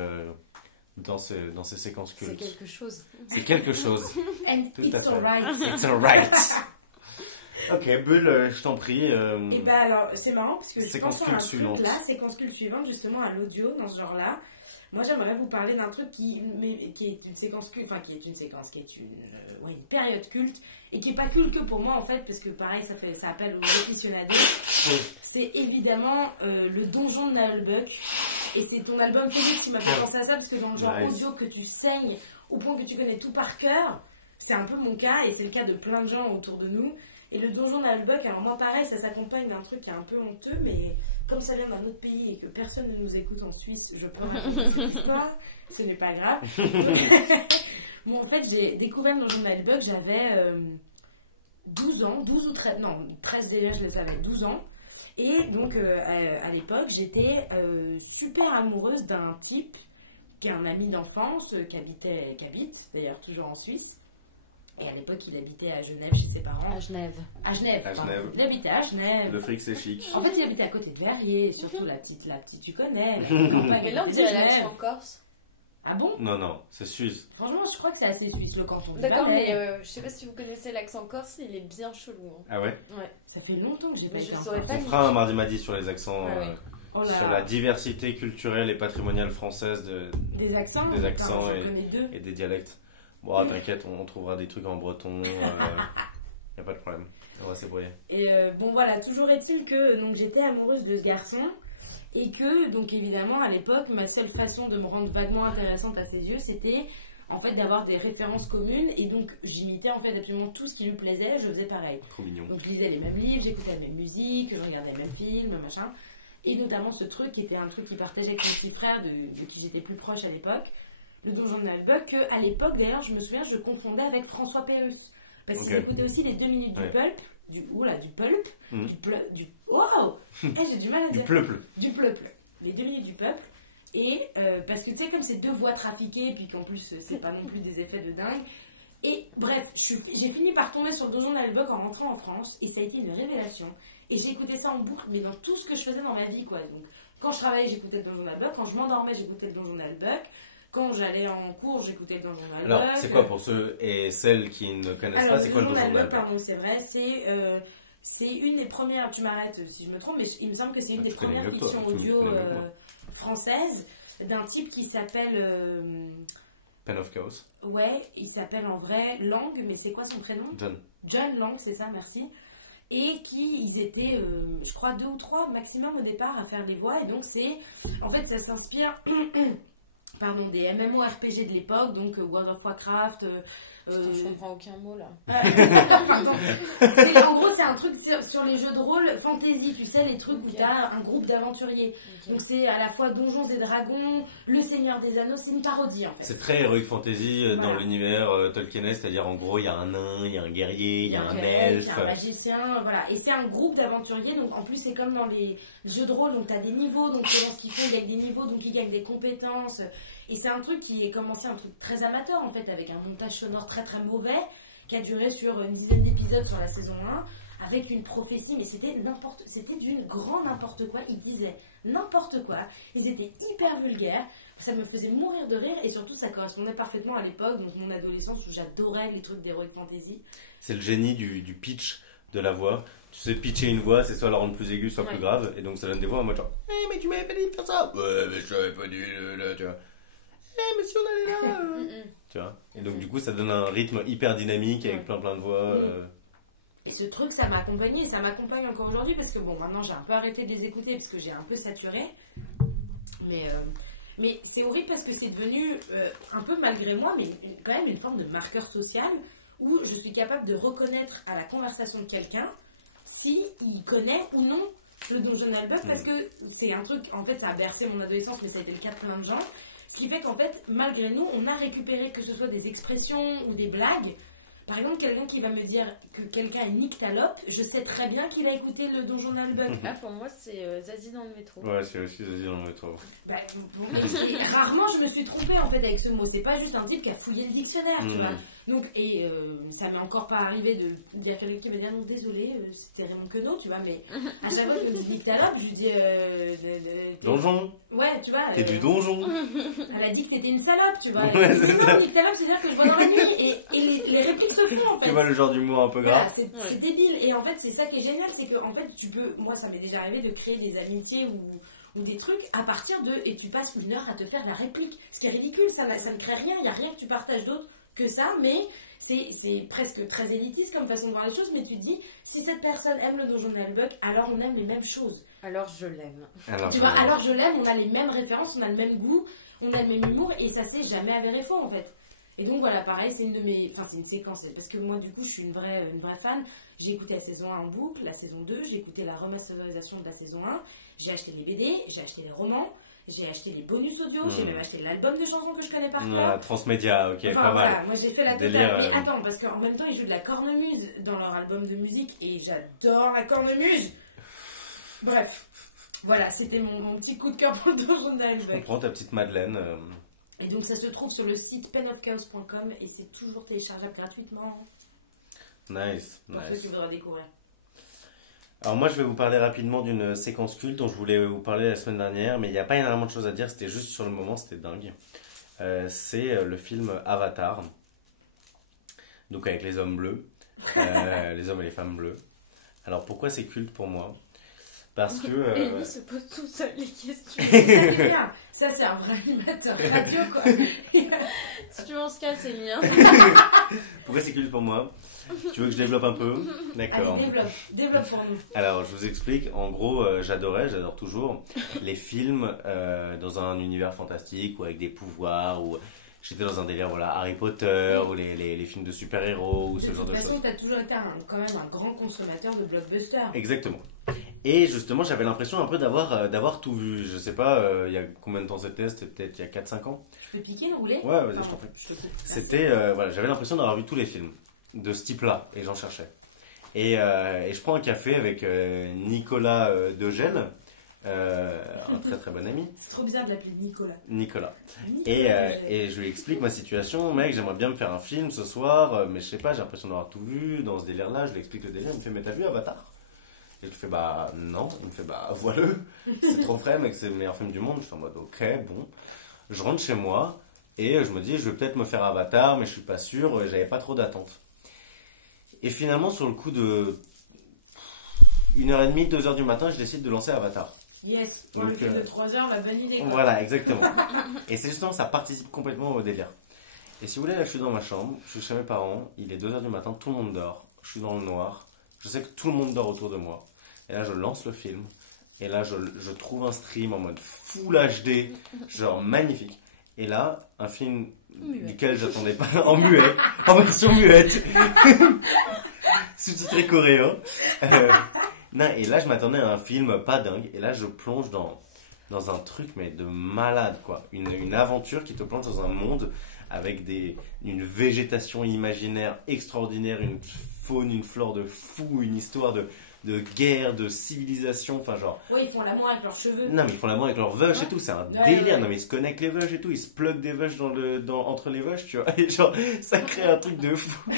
dans ces séquences C'est cultes. quelque chose. C'est quelque chose. And Tout it's à fait. alright. It's alright. Ok, Bull, je t'en prie. Et bah alors, c'est marrant parce que je Séquence pense à un culte truc suivante. là, séquence culte suivante, justement à l'audio, dans ce genre-là. Moi, j'aimerais vous parler d'un truc qui est une séquence culte, enfin qui est une période culte, et qui est pas culte que pour moi en fait, parce que pareil, ça appelle aux aficionados. C'est évidemment le donjon de Nullbuck, et c'est ton album Phoenix qui m'a fait penser à ça, parce que dans le genre Nice. audio que tu saignes au point que tu connais tout par cœur, c'est un peu mon cas, et c'est le cas de plein de gens autour de nous. Et le donjon d'Albuck, alors moi pareil, ça s'accompagne d'un truc qui est un peu honteux, mais comme ça vient d'un autre pays et que personne ne nous écoute en Suisse, je peux raconter cette histoire, ce n'est pas grave. Bon, en fait, j'ai découvert le donjon d'Albuck, j'avais 12 ans, 12 ou 13, non, 13 déjà, je le savais, 12 ans. Et donc, à l'époque, j'étais super amoureuse d'un type qui est un ami d'enfance, qui habite d'ailleurs toujours en Suisse. Et à l'époque, il habitait à Genève chez ses parents. À Genève. À Genève. À Genève. Il habitait à Genève. Le fric c'est chic. En fait, il habitait à côté de Verrier, surtout la petite, tu connais. Mais là on dirait l'accent corse. Ah bon? Non, c'est Suisse. Franchement, je crois que c'est assez suisse le canton. du D'accord, Valais. mais je sais pas si vous connaissez l'accent corse, il est bien chelou. Hein. Ah ouais. Ça fait longtemps que j'ai pas Mais été je en saurais France. pas. On fera un mardi midi sur les accents, Ah ouais. Oh là sur là. la diversité culturelle et patrimoniale française Des accents? des accents J'en connais deux. et des dialectes. Bon, t'inquiète, on trouvera des trucs en breton. Y a pas de problème. On va s'ébrouiller. Et bon voilà, toujours est-il que donc j'étais amoureuse de ce garçon et que donc évidemment à l'époque ma seule façon de me rendre vaguement intéressante à ses yeux c'était en fait d'avoir des références communes et donc j'imitais en fait absolument tout ce qui lui plaisait, je faisais pareil. Trop mignon. Donc je lisais les mêmes livres, j'écoutais la même musique, je regardais les mêmes films, machin. Et notamment ce truc qui était un truc qu'il partageait avec mon petit frère de qui j'étais plus proche à l'époque, le donjon de Nullbuck, que à l'époque d'ailleurs je me souviens je confondais avec François Pérusse. Parce qu'ils écoutaient aussi les 2 minutes du pulp, du pulp, du wow, j'ai du mal à dire. Du pleuple. Du peuple, les 2 minutes du peuple. Et parce que tu sais, comme c'est 2 voix trafiquées, et puis qu'en plus c'est pas non plus des effets de dingue. Et bref, j'ai fini par tomber sur le donjon d'Albuck en rentrant en France, et ça a été une révélation. Et j'ai écouté ça en boucle, mais dans tout ce que je faisais dans ma vie, quoi. Donc, quand je travaillais, j'écoutais le donjon d'Albuck, quand je m'endormais, j'écoutais le donjon d'Albuck, quand j'allais en cours, j'écoutais le donjon d'Albuck. Alors, c'est quoi pour ceux et celles qui ne connaissent pas, c'est quoi le donjon d'Albuck? Pardon, c'est vrai, c'est une des premières, tu m'arrêtes si je me trompe, mais il me semble que c'est une des premières fictions audio françaises d'un type qui s'appelle... Pen of Chaos. Ouais, il s'appelle en vrai Lang, mais c'est quoi son prénom? John Lang, c'est ça, merci. Et ils étaient, je crois, 2 ou 3 maximum au départ à faire des voix. Et donc, en fait, ça s'inspire pardon, des MMORPG de l'époque, donc World of Warcraft. Putain, je comprends aucun mot là. Pardon. En gros, c'est un truc sur les jeux de rôle fantasy, tu sais, les trucs où tu as un groupe d'aventuriers. Donc, c'est à la fois Donjons et Dragons, Le Seigneur des Anneaux, c'est une parodie en fait. C'est très Heroic Fantasy dans l'univers Tolkienais, c'est-à-dire en gros, il y a un nain, il y a un guerrier, il y a un elfe. Il y a un magicien, voilà. Et c'est un groupe d'aventuriers, donc en plus, c'est comme dans les jeux de rôle, donc tu as des niveaux, donc selon ce qu'ils font, ils gagnent des niveaux, donc ils gagnent des compétences. Et c'est un truc qui est commencé, un truc très amateur en fait, avec un montage sonore très très mauvais, qui a duré sur une dizaine d'épisodes sur la saison 1, avec une prophétie, mais c'était d'une grand n'importe quoi, ils disaient n'importe quoi, ils étaient hyper vulgaires, ça me faisait mourir de rire, et surtout ça correspondait parfaitement à l'époque, donc mon adolescence où j'adorais les trucs d'Heroic Fantasy. C'est le génie du pitch de la voix. Tu sais, pitcher une voix, c'est soit la rendre plus aiguë, soit plus grave, et donc ça donne des voix en mode genre, hey, mais tu m'avais pas dit de faire ça. Ouais, mais je t'avais pas dit, là, tu vois. Mais si on allait là tu vois. Et donc du coup ça donne un rythme hyper dynamique avec plein de voix Et ce truc, ça m'a accompagné, et ça m'accompagne encore aujourd'hui, parce que bon, maintenant j'ai un peu arrêté de les écouter, parce que j'ai un peu saturé. Mais c'est horrible parce que c'est devenu, un peu malgré moi, mais quand même une forme de marqueur social, où je suis capable de reconnaître à la conversation de quelqu'un si il connaît ou non le Donjon Bug, parce que c'est un truc, en fait, ça a bercé mon adolescence, mais ça a été le cas de plein de gens. Ce qui fait qu'en fait, malgré nous, on a récupéré que ce soit des expressions ou des blagues. Par exemple, quelqu'un qui va me dire que quelqu'un est nyctalope, je sais très bien qu'il a écouté le Donjon Bug. Ah, pour moi, c'est Zazie dans le métro. Ouais, c'est aussi Zazie dans le métro. Bah, rarement je me suis trompée en fait avec ce mot. C'est pas juste un type qui a fouillé le dictionnaire, tu vois. Donc, et ça m'est encore pas arrivé de dire à quelqu'un qui va dire non, désolé, c'était Raymond Queneau, tu vois. Mais à chaque fois que je me dis nyctalope, je lui dis. Donjon. Ouais, tu vois. T'es du donjon. Elle a dit que t'étais une salope, tu vois. Ouais, c'est ça. Nyctalope, c'est-à-dire que je vois dans la nuit. Et les répliques se font en fait. Tu vois le genre d'humour un peu grave. Voilà, c'est débile. Et en fait, c'est ça qui est génial, c'est que en fait, tu peux. Moi, ça m'est déjà arrivé de créer des amitiés ou des trucs à partir de. Et tu passes 1 heure à te faire la réplique. Ce qui est ridicule, ça ne crée rien. Il n'y a rien que tu partages d'autre que ça, mais c'est presque très élitiste comme façon de voir les choses. Mais tu te dis, si cette personne aime le Donjon Bug, alors on aime les mêmes choses. Alors je l'aime. Tu vois, alors je l'aime, on a les mêmes références, on a le même goût, on a le même humour, et ça s'est jamais avéré faux en fait. Et donc voilà, pareil, c'est une de mes. Enfin, c'est une séquence, parce que moi, du coup, je suis une vraie fan. J'ai écouté la saison 1 en boucle, la saison 2, j'ai écouté la remasterisation de la saison 1, j'ai acheté les BD, j'ai acheté les romans, j'ai acheté les bonus audio, j'ai même acheté l'album de chansons que je connais par cœur. Transmédia, ok, enfin, pas mal. Voilà, moi j'ai fait la délire. totale. Mais attends, parce qu'en même temps, ils jouent de la cornemuse dans leur album de musique, et j'adore la cornemuse. Bref, voilà, c'était mon petit coup de cœur pour le Donjon Bug. Je comprends ta petite Madeleine. Et donc ça se trouve sur le site penofchaos.com et c'est toujours téléchargeable gratuitement. Nice, pour ceux qui voudraient découvrir. Alors moi je vais vous parler rapidement d'une séquence culte dont je voulais vous parler la semaine dernière, mais il n'y a pas énormément de choses à dire, c'était juste sur le moment, c'était dingue. C'est le film Avatar, donc avec les hommes bleus, les hommes et les femmes bleues. Alors pourquoi c'est culte pour moi? Parce que... Ellie se pose tout seul les questions. Ça c'est un vrai animateur radio quoi. Si tu m'en se casses, Ellie. Hein. Pourquoi c'est culte pour moi? Tu veux que je développe un peu? D'accord. Allez, développe pour nous. Alors je vous explique, en gros j'adore toujours les films dans un univers fantastique ou avec des pouvoirs, ou j'étais dans un délire, voilà, Harry Potter ou les films de super-héros ou ce genre de choses. De toute façon, tu as toujours été quand même un grand consommateur de blockbusters. Exactement. Et justement, j'avais l'impression un peu d'avoir tout vu. Je sais pas, il y a combien de temps c'était? C'était peut-être il y a 4-5 ans. Je peux piquer, rouler? Ouais, vas-y, je t'en prie. C'était, voilà, j'avais l'impression d'avoir vu tous les films de ce type-là, et j'en cherchais. Et je prends un café avec Nicolas Degel, un très très bon ami. C'est trop bizarre de l'appeler Nicolas. Nicolas. Et je lui explique ma situation. Mec, j'aimerais bien me faire un film ce soir, mais je sais pas, j'ai l'impression d'avoir tout vu dans ce délire-là. Je lui explique le délire. Il me fait, mais t'as vu Avatar? Et je lui fais, bah non. Il me fait, bah vois-le. C'est trop frais, mec, c'est le meilleur film du monde. Je suis en mode, ok, bon. Je rentre chez moi et je me dis, je vais peut-être me faire Avatar, mais je suis pas sûr. J'avais pas trop d'attente. Et finalement, sur le coup de 1h30, 2h du matin, je décide de lancer Avatar. Yes, pour le film de 3 heures, la bonne idée. Quoi. Voilà, exactement. Et c'est justement, ça participe complètement au délire. Et si vous voulez, là, je suis dans ma chambre, je suis chez mes parents, il est 2h du matin, tout le monde dort, je suis dans le noir, je sais que tout le monde dort autour de moi. Et là, je lance le film, et là, je trouve un stream en mode Full HD, genre magnifique. Et là, un film duquel j'attendais pas, en muet, en version muette, sous-titré coréen. Non, et là, je m'attendais à un film pas dingue, et là, je plonge dans un truc, mais de malade, quoi. Une aventure qui te plonge dans un monde avec une végétation imaginaire extraordinaire, une faune, une flore de fou, une histoire de guerre, de civilisation, enfin genre... Ouais, ils font l'amour avec leurs cheveux. Non, mais ils font l'amour avec leurs vaches et tout, c'est un délire. Non, mais ils se connectent les vaches et tout, ils se pluguent des vaches entre les vaches, tu vois. Et genre, ça crée un truc de fou.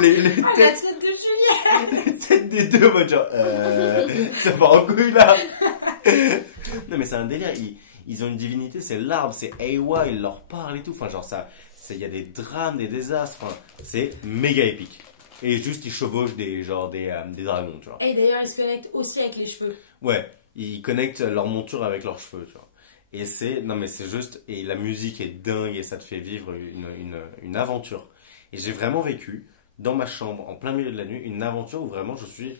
les têtes... la tête de Julien. Les têtes des deux, moi genre, ça va en couille là. Non, mais c'est un délire, ils ont une divinité, c'est l'arbre, c'est Ewa, il leur parle et tout, enfin genre ça, il y a des drames, des désastres, enfin, c'est méga épique. Et juste, ils chevauchent des dragons, tu vois. Et d'ailleurs, ils se connectent aussi avec les cheveux. Ouais, ils connectent leur monture avec leurs cheveux, tu vois. Et non mais c'est juste, et la musique est dingue et ça te fait vivre une aventure. Et j'ai vraiment vécu dans ma chambre, en plein milieu de la nuit, une aventure où vraiment je suis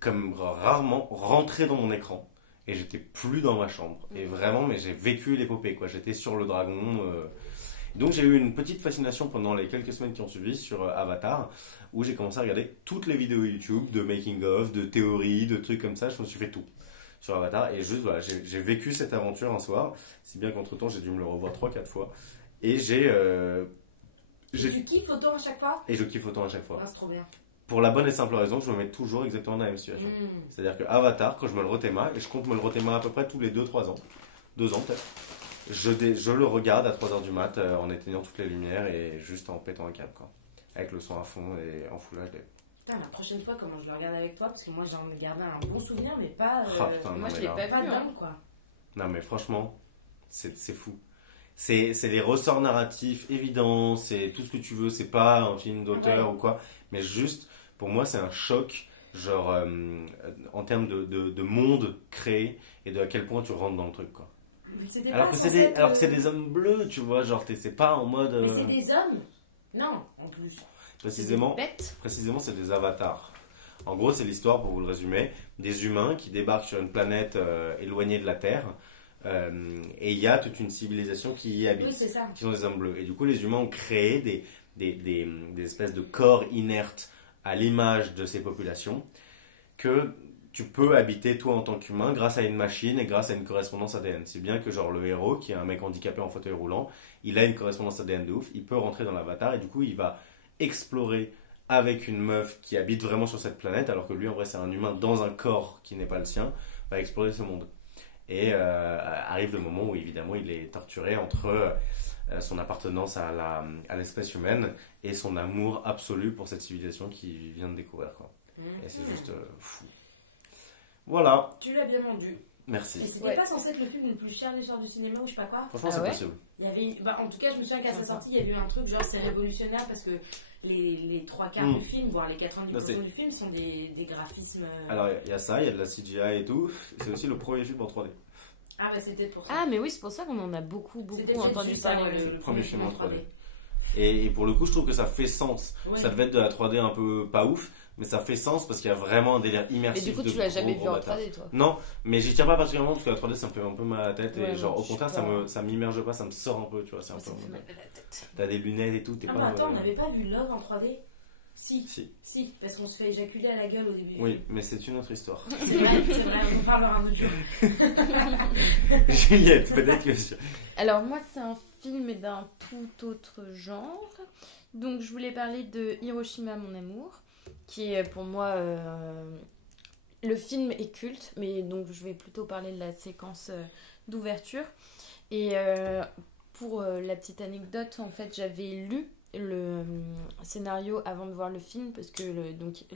comme rarement rentré dans mon écran. Et j'étais plus dans ma chambre. Et vraiment, mais j'ai vécu l'épopée, quoi. J'étais sur le dragon. Donc j'ai eu une petite fascination pendant les quelques semaines qui ont suivi sur Avatar, où j'ai commencé à regarder toutes les vidéos YouTube de making of, de théories, de trucs comme ça. Je me suis fait tout sur Avatar. Et juste, voilà, j'ai vécu cette aventure un soir. Si bien qu'entre temps, j'ai dû me le revoir 3-4 fois. Et tu kiffes autant à chaque fois? Et je kiffe autant à chaque fois. Ah, c'est trop bien. Pour la bonne et simple raison que je me mets toujours exactement dans la même situation. C'est-à-dire que Avatar, quand je me le rethéma, et je compte me le rethéma à peu près tous les 2-3 ans, 2 ans peut-être, je le regarde à 3h du mat en éteignant toutes les lumières et juste en pétant un câble, quoi. Avec le son à fond et en full HD. Putain, la prochaine fois, comment je le regarde avec toi? Parce que moi j'en ai gardé un bon souvenir, mais pas. Putain, moi non, je l'ai pas vu, d'âme, quoi. Non mais franchement, c'est fou. C'est les ressorts narratifs évidents, c'est tout ce que tu veux, c'est pas un film d'auteur ou quoi, mais juste, pour moi c'est un choc, genre en termes de monde créé et de à quel point tu rentres dans le truc, quoi. Alors que c'est des hommes bleus, tu vois, genre c'est pas en mode... Mais c'est des hommes? Non, en plus. Précisément, c'est des avatars. En gros, c'est l'histoire, pour vous le résumer, des humains qui débarquent sur une planète éloignée de la Terre. Et il y a toute une civilisation qui y habite, qui sont des hommes bleus. Et du coup, les humains ont créé des espèces de corps inertes à l'image de ces populations que tu peux habiter toi en tant qu'humain grâce à une machine et grâce à une correspondance ADN. C'est bien que genre le héros, qui est un mec handicapé en fauteuil roulant, il a une correspondance ADN de ouf, il peut rentrer dans l'avatar et du coup il va explorer avec une meuf qui habite vraiment sur cette planète, alors que lui en vrai c'est un humain dans un corps qui n'est pas le sien, va explorer ce monde. Et arrive le moment où évidemment il est torturé entre son appartenance à l'espèce humaine et son amour absolu pour cette civilisation qu'il vient de découvrir, quoi. Et c'est juste fou. Voilà. Tu l'as bien vendu. Merci. Mais c'était pas censé être le film le plus cher de l'histoire du cinéma ou je sais pas quoi? Franchement, c'est possible. Il y avait, en tout cas, je me souviens qu'à sa sortie, il y avait eu un truc genre c'est révolutionnaire parce que les 3/4 du film, voire les 90% du film sont des graphismes. Alors, il y a ça, il y a de la CGI et tout. C'est aussi le premier film en 3D. Ah, bah c'était pour ça. Ah, mais oui, c'est pour ça qu'on en a beaucoup entendu parler. Le premier film en 3D. Et pour le coup, je trouve que ça fait sens. Ouais. Ça devait être de la 3D un peu pas ouf, mais ça fait sens parce qu'il y a vraiment un délire immersif. Et du coup, tu l'as jamais vu en 3D, toi? Non, mais j'y tiens pas particulièrement parce que la 3D ça me fait un peu mal à la tête. Ouais, et genre, au contraire, ça m'immerge pas, ça me sort un peu, tu vois. C'est un ça peu. Me fait mal à la tête. T'as des lunettes et tout, t'es pas. Mais attends, on n'avait pas vu Love en 3D? Si, parce qu'on se fait éjaculer à la gueule au début. Oui, mais c'est une autre histoire. C'est vrai, on parlera un autre jour. Juliette, peut-être que... Alors moi, c'est un film d'un tout autre genre. Donc je voulais parler de Hiroshima, mon amour, qui est pour moi... Le film est culte, mais donc je vais plutôt parler de la séquence d'ouverture. Et pour la petite anecdote, en fait, j'avais lu le scénario avant de voir le film parce que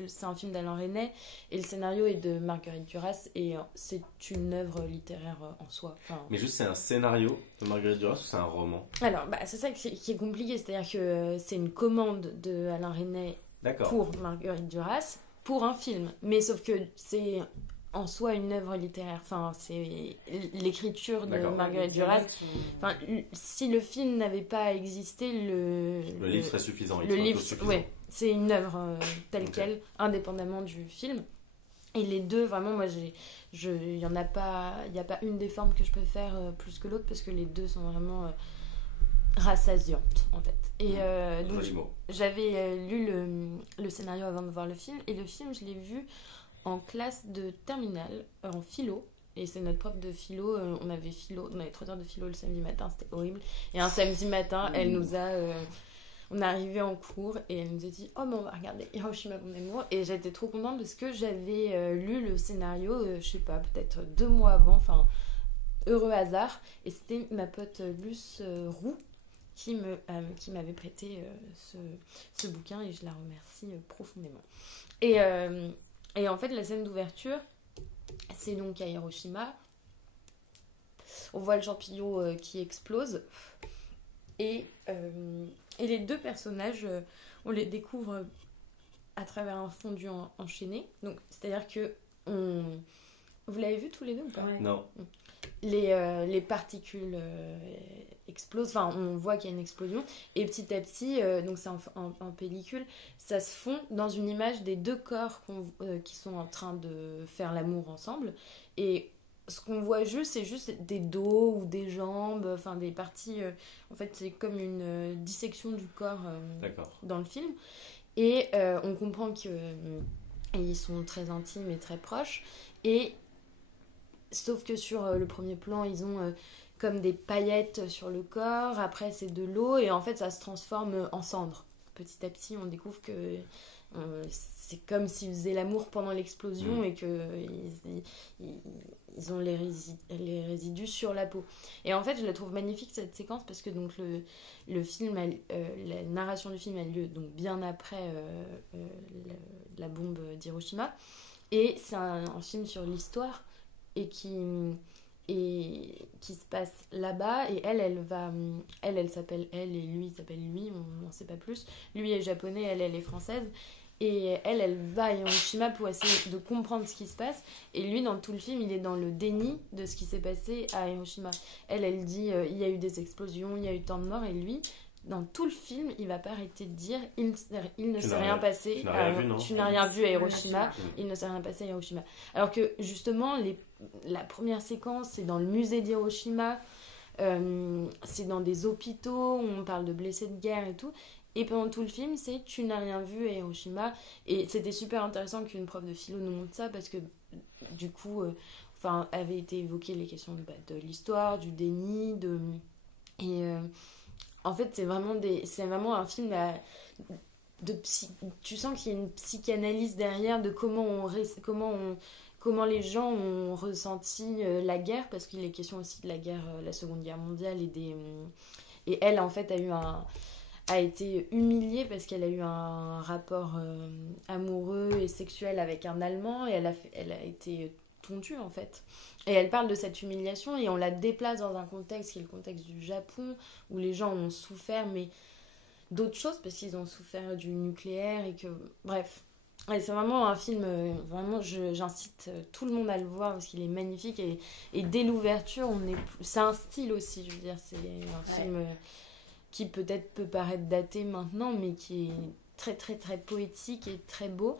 c'est un film d'Alain Resnais et le scénario est de Marguerite Duras et c'est une œuvre littéraire en soi. Mais juste c'est un scénario de Marguerite Duras ou c'est un roman? Alors c'est ça qui est compliqué, c'est-à-dire que c'est une commande de Alain Resnais pour Marguerite Duras pour un film, mais sauf que c'est en soi une œuvre littéraire, c'est l'écriture de Marguerite Duras. Si le film n'avait pas existé, le livre serait suffisant. Le livre, ouais, c'est une œuvre telle quelle, indépendamment du film. Et les deux, vraiment, moi, il y a pas une des formes que je préfère plus que l'autre parce que les deux sont vraiment rassasiantes, en fait. Et donc, j'avais lu le scénario avant de voir le film, et le film, je l'ai vu en classe de terminale, en philo. Et c'est notre prof de philo, on avait 3 heures de philo le samedi matin, c'était horrible. Et un samedi matin, elle nous a... on est arrivé en cours et elle nous a dit « Oh, mais on va regarder Hiroshima, mon amour ». Et j'étais trop contente parce que j'avais lu le scénario, je sais pas, peut-être 2 mois avant, heureux hasard. Et c'était ma pote Luce Roux qui m'avait prêté ce bouquin et je la remercie profondément. Et en fait, la scène d'ouverture, c'est donc à Hiroshima. On voit le champignon qui explose. Et les deux personnages, on les découvre à travers un fondu enchaîné. Donc, c'est-à-dire que... Vous l'avez vu tous les deux ou pas? Non. les particules explosent, enfin on voit qu'il y a une explosion, et petit à petit, donc c'est en pellicule, ça se fond dans une image des deux corps qui sont en train de faire l'amour ensemble, et ce qu'on voit juste, c'est juste des dos ou des jambes, enfin des parties, en fait c'est comme une dissection du corps dans le film, et on comprend qu'ils sont très intimes et très proches, et sauf que sur le premier plan, ils ont comme des paillettes sur le corps, après c'est de l'eau, et en fait ça se transforme en cendres. Petit à petit, on découvre que c'est comme s'ils faisaient l'amour pendant l'explosion et qu'ils ont les résidus sur la peau. Et en fait, je la trouve magnifique cette séquence parce que donc, le film, la narration du film a lieu donc, bien après la bombe d'Hiroshima. Et c'est un film sur l'histoire et qui se passe là-bas, et elle s'appelle elle et lui s'appelle lui, on n'en sait pas plus. Lui est japonais, elle est française, et elle va à Hiroshima pour essayer de comprendre ce qui se passe, et lui dans tout le film il est dans le déni de ce qui s'est passé à Hiroshima. Elle dit il y a eu des explosions, il y a eu tant de morts, et lui dans tout le film, il va pas arrêter de dire il ne s'est rien passé, tu n'as rien vu à Hiroshima, il ne s'est rien passé à Hiroshima. Alors que justement, la première séquence, c'est dans le musée d'Hiroshima, c'est dans des hôpitaux, où on parle de blessés de guerre et tout. Et pendant tout le film, c'est tu n'as rien vu à Hiroshima. Et c'était super intéressant qu'une prof de philo nous montre ça, parce que du coup, avait été évoquées les questions de l'histoire, du déni, en fait, c'est vraiment un film tu sens qu'il y a une psychanalyse derrière de comment les gens ont ressenti la guerre, parce qu'il est question aussi de la guerre, la Seconde Guerre mondiale, et elle, en fait, a été humiliée parce qu'elle a eu un rapport amoureux et sexuel avec un Allemand, et elle a été tondue, en fait. Et elle parle de cette humiliation, et on la déplace dans un contexte qui est le contexte du Japon, où les gens ont souffert, mais d'autres choses, parce qu'ils ont souffert du nucléaire, et que... Bref. Et c'est vraiment un film, vraiment, j'incite tout le monde à le voir, parce qu'il est magnifique, et dès l'ouverture, c'est un style aussi, je veux dire, c'est un film qui peut-être peut paraître daté maintenant, mais qui est très, très, très poétique et très beau.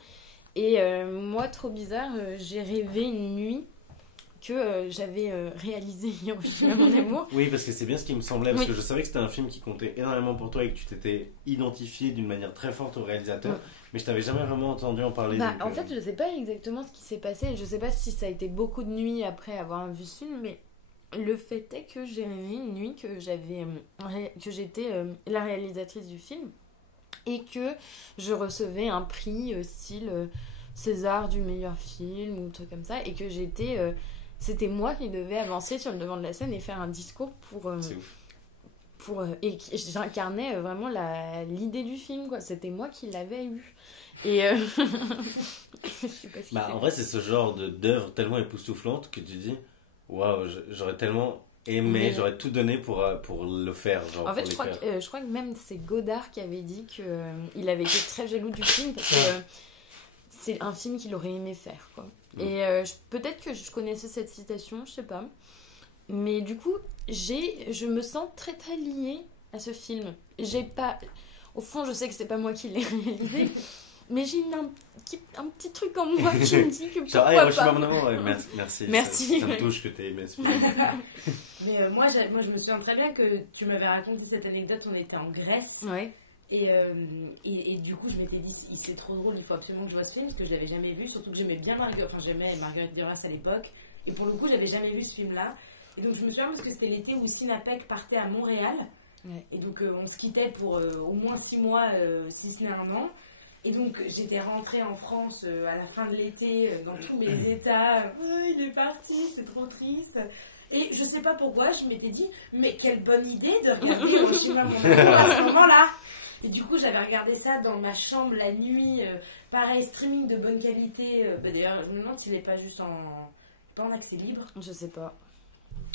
Et moi, trop bizarre, j'ai rêvé une nuit que j'avais réalisé Hiroshima mon amour. Oui, parce que c'est bien ce qui me semblait, parce que je savais que c'était un film qui comptait énormément pour toi et que tu t'étais identifié d'une manière très forte au réalisateur, mais je t'avais jamais vraiment entendu en parler. En fait, je sais pas exactement ce qui s'est passé, je sais pas si ça a été beaucoup de nuits après avoir vu ce film, mais le fait est que j'ai rêvé une nuit que j'étais la réalisatrice du film, et que je recevais un prix style César du meilleur film ou un truc comme ça, et que c'était moi qui devais avancer sur le devant de la scène et faire un discours et j'incarnais vraiment l'idée du film, quoi. C'était moi qui l'avais eu. Et je sais pas ce qu'il fait. En vrai, c'est ce genre d'œuvre tellement époustouflante que tu dis waouh, j'aurais tellement aimé, j'aurais tout donné pour le faire. Genre, en fait, je crois que même c'est Godard qui avait dit qu'il avait été très jaloux du film, parce que c'est un film qu'il aurait aimé faire, quoi. Et peut-être que je connaissais cette citation, je sais pas. Mais du coup, je me sens très très liée à ce film. Au fond, je sais que c'est pas moi qui l'ai réalisé, mais j'ai un petit truc en moi qui me dit que pourquoi pas. Merci. Ça me touche que tu aies aimé ce film. Mais moi, je me souviens très bien que tu m'avais raconté cette anecdote, on était en Grèce. Ouais. Et du coup, je m'étais dit, c'est trop drôle, il faut absolument que je vois ce film, parce que je l'avais jamais vu, surtout que j'aimais bien j'aimais Marguerite Duras à l'époque, et pour le coup, j'avais jamais vu ce film-là. Et donc, je me souviens parce que c'était l'été où Cinapec partait à Montréal, et donc on se quittait pour au moins 6 mois, si ce n'est un an. Et donc, j'étais rentrée en France à la fin de l'été, dans tous mes états, il est parti, c'est trop triste. Et je sais pas pourquoi, je m'étais dit, mais quelle bonne idée de regarder Hiroshima mon amour à ce moment-là. Et du coup, j'avais regardé ça dans ma chambre la nuit, pareil, streaming de bonne qualité. D'ailleurs, je me demande s'il n'est pas juste pas en accès libre. Je sais pas.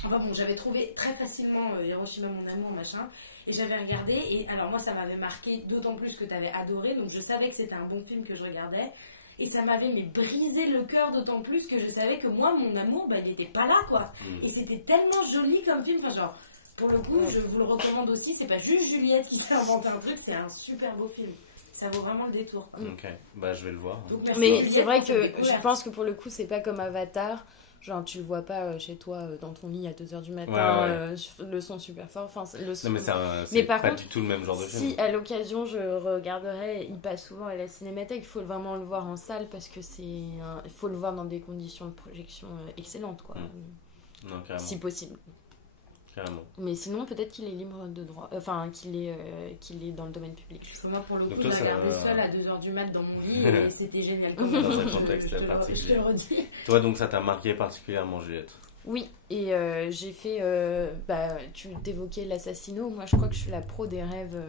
Enfin bon, j'avais trouvé très facilement Hiroshima mon amour, machin, et j'avais regardé, et alors moi ça m'avait marqué d'autant plus que tu avais adoré, donc je savais que c'était un bon film que je regardais, Et ça m'avait brisé le cœur d'autant plus que je savais que moi, mon amour, il n'était pas là, quoi. Et c'était tellement joli comme film. Enfin, genre, pour le coup, je vous le recommande aussi. C'est pas juste Juliette qui s'est inventé un truc, c'est un super beau film. Ça vaut vraiment le détour. Ok, bah je vais le voir. Donc, mais c'est vrai que je pense que pour le coup, c'est pas comme Avatar. Genre, tu le vois pas chez toi dans ton lit à 2h du matin, le son super fort. Enfin, le son... Non, mais c'est pas contre, du tout le même genre de film. Si à l'occasion je regarderais, il passe souvent à la cinémathèque, il faut vraiment le voir en salle parce que il faut le voir dans des conditions de projection excellentes, quoi. Non, carrément. Si possible. Carrément. Mais sinon, peut-être qu'il est libre de droit. Enfin, qu'il est dans le domaine public. Parce que moi, pour le coup, j'ai regardé seule à 2h du mat dans mon lit et c'était génial. Dans un contexte particulier. Je te le redis. Toi, donc, ça t'a marqué particulièrement, Juliette? Oui, et j'ai fait... tu t'évoquais l'Assassino. Moi, je crois que je suis la pro des rêves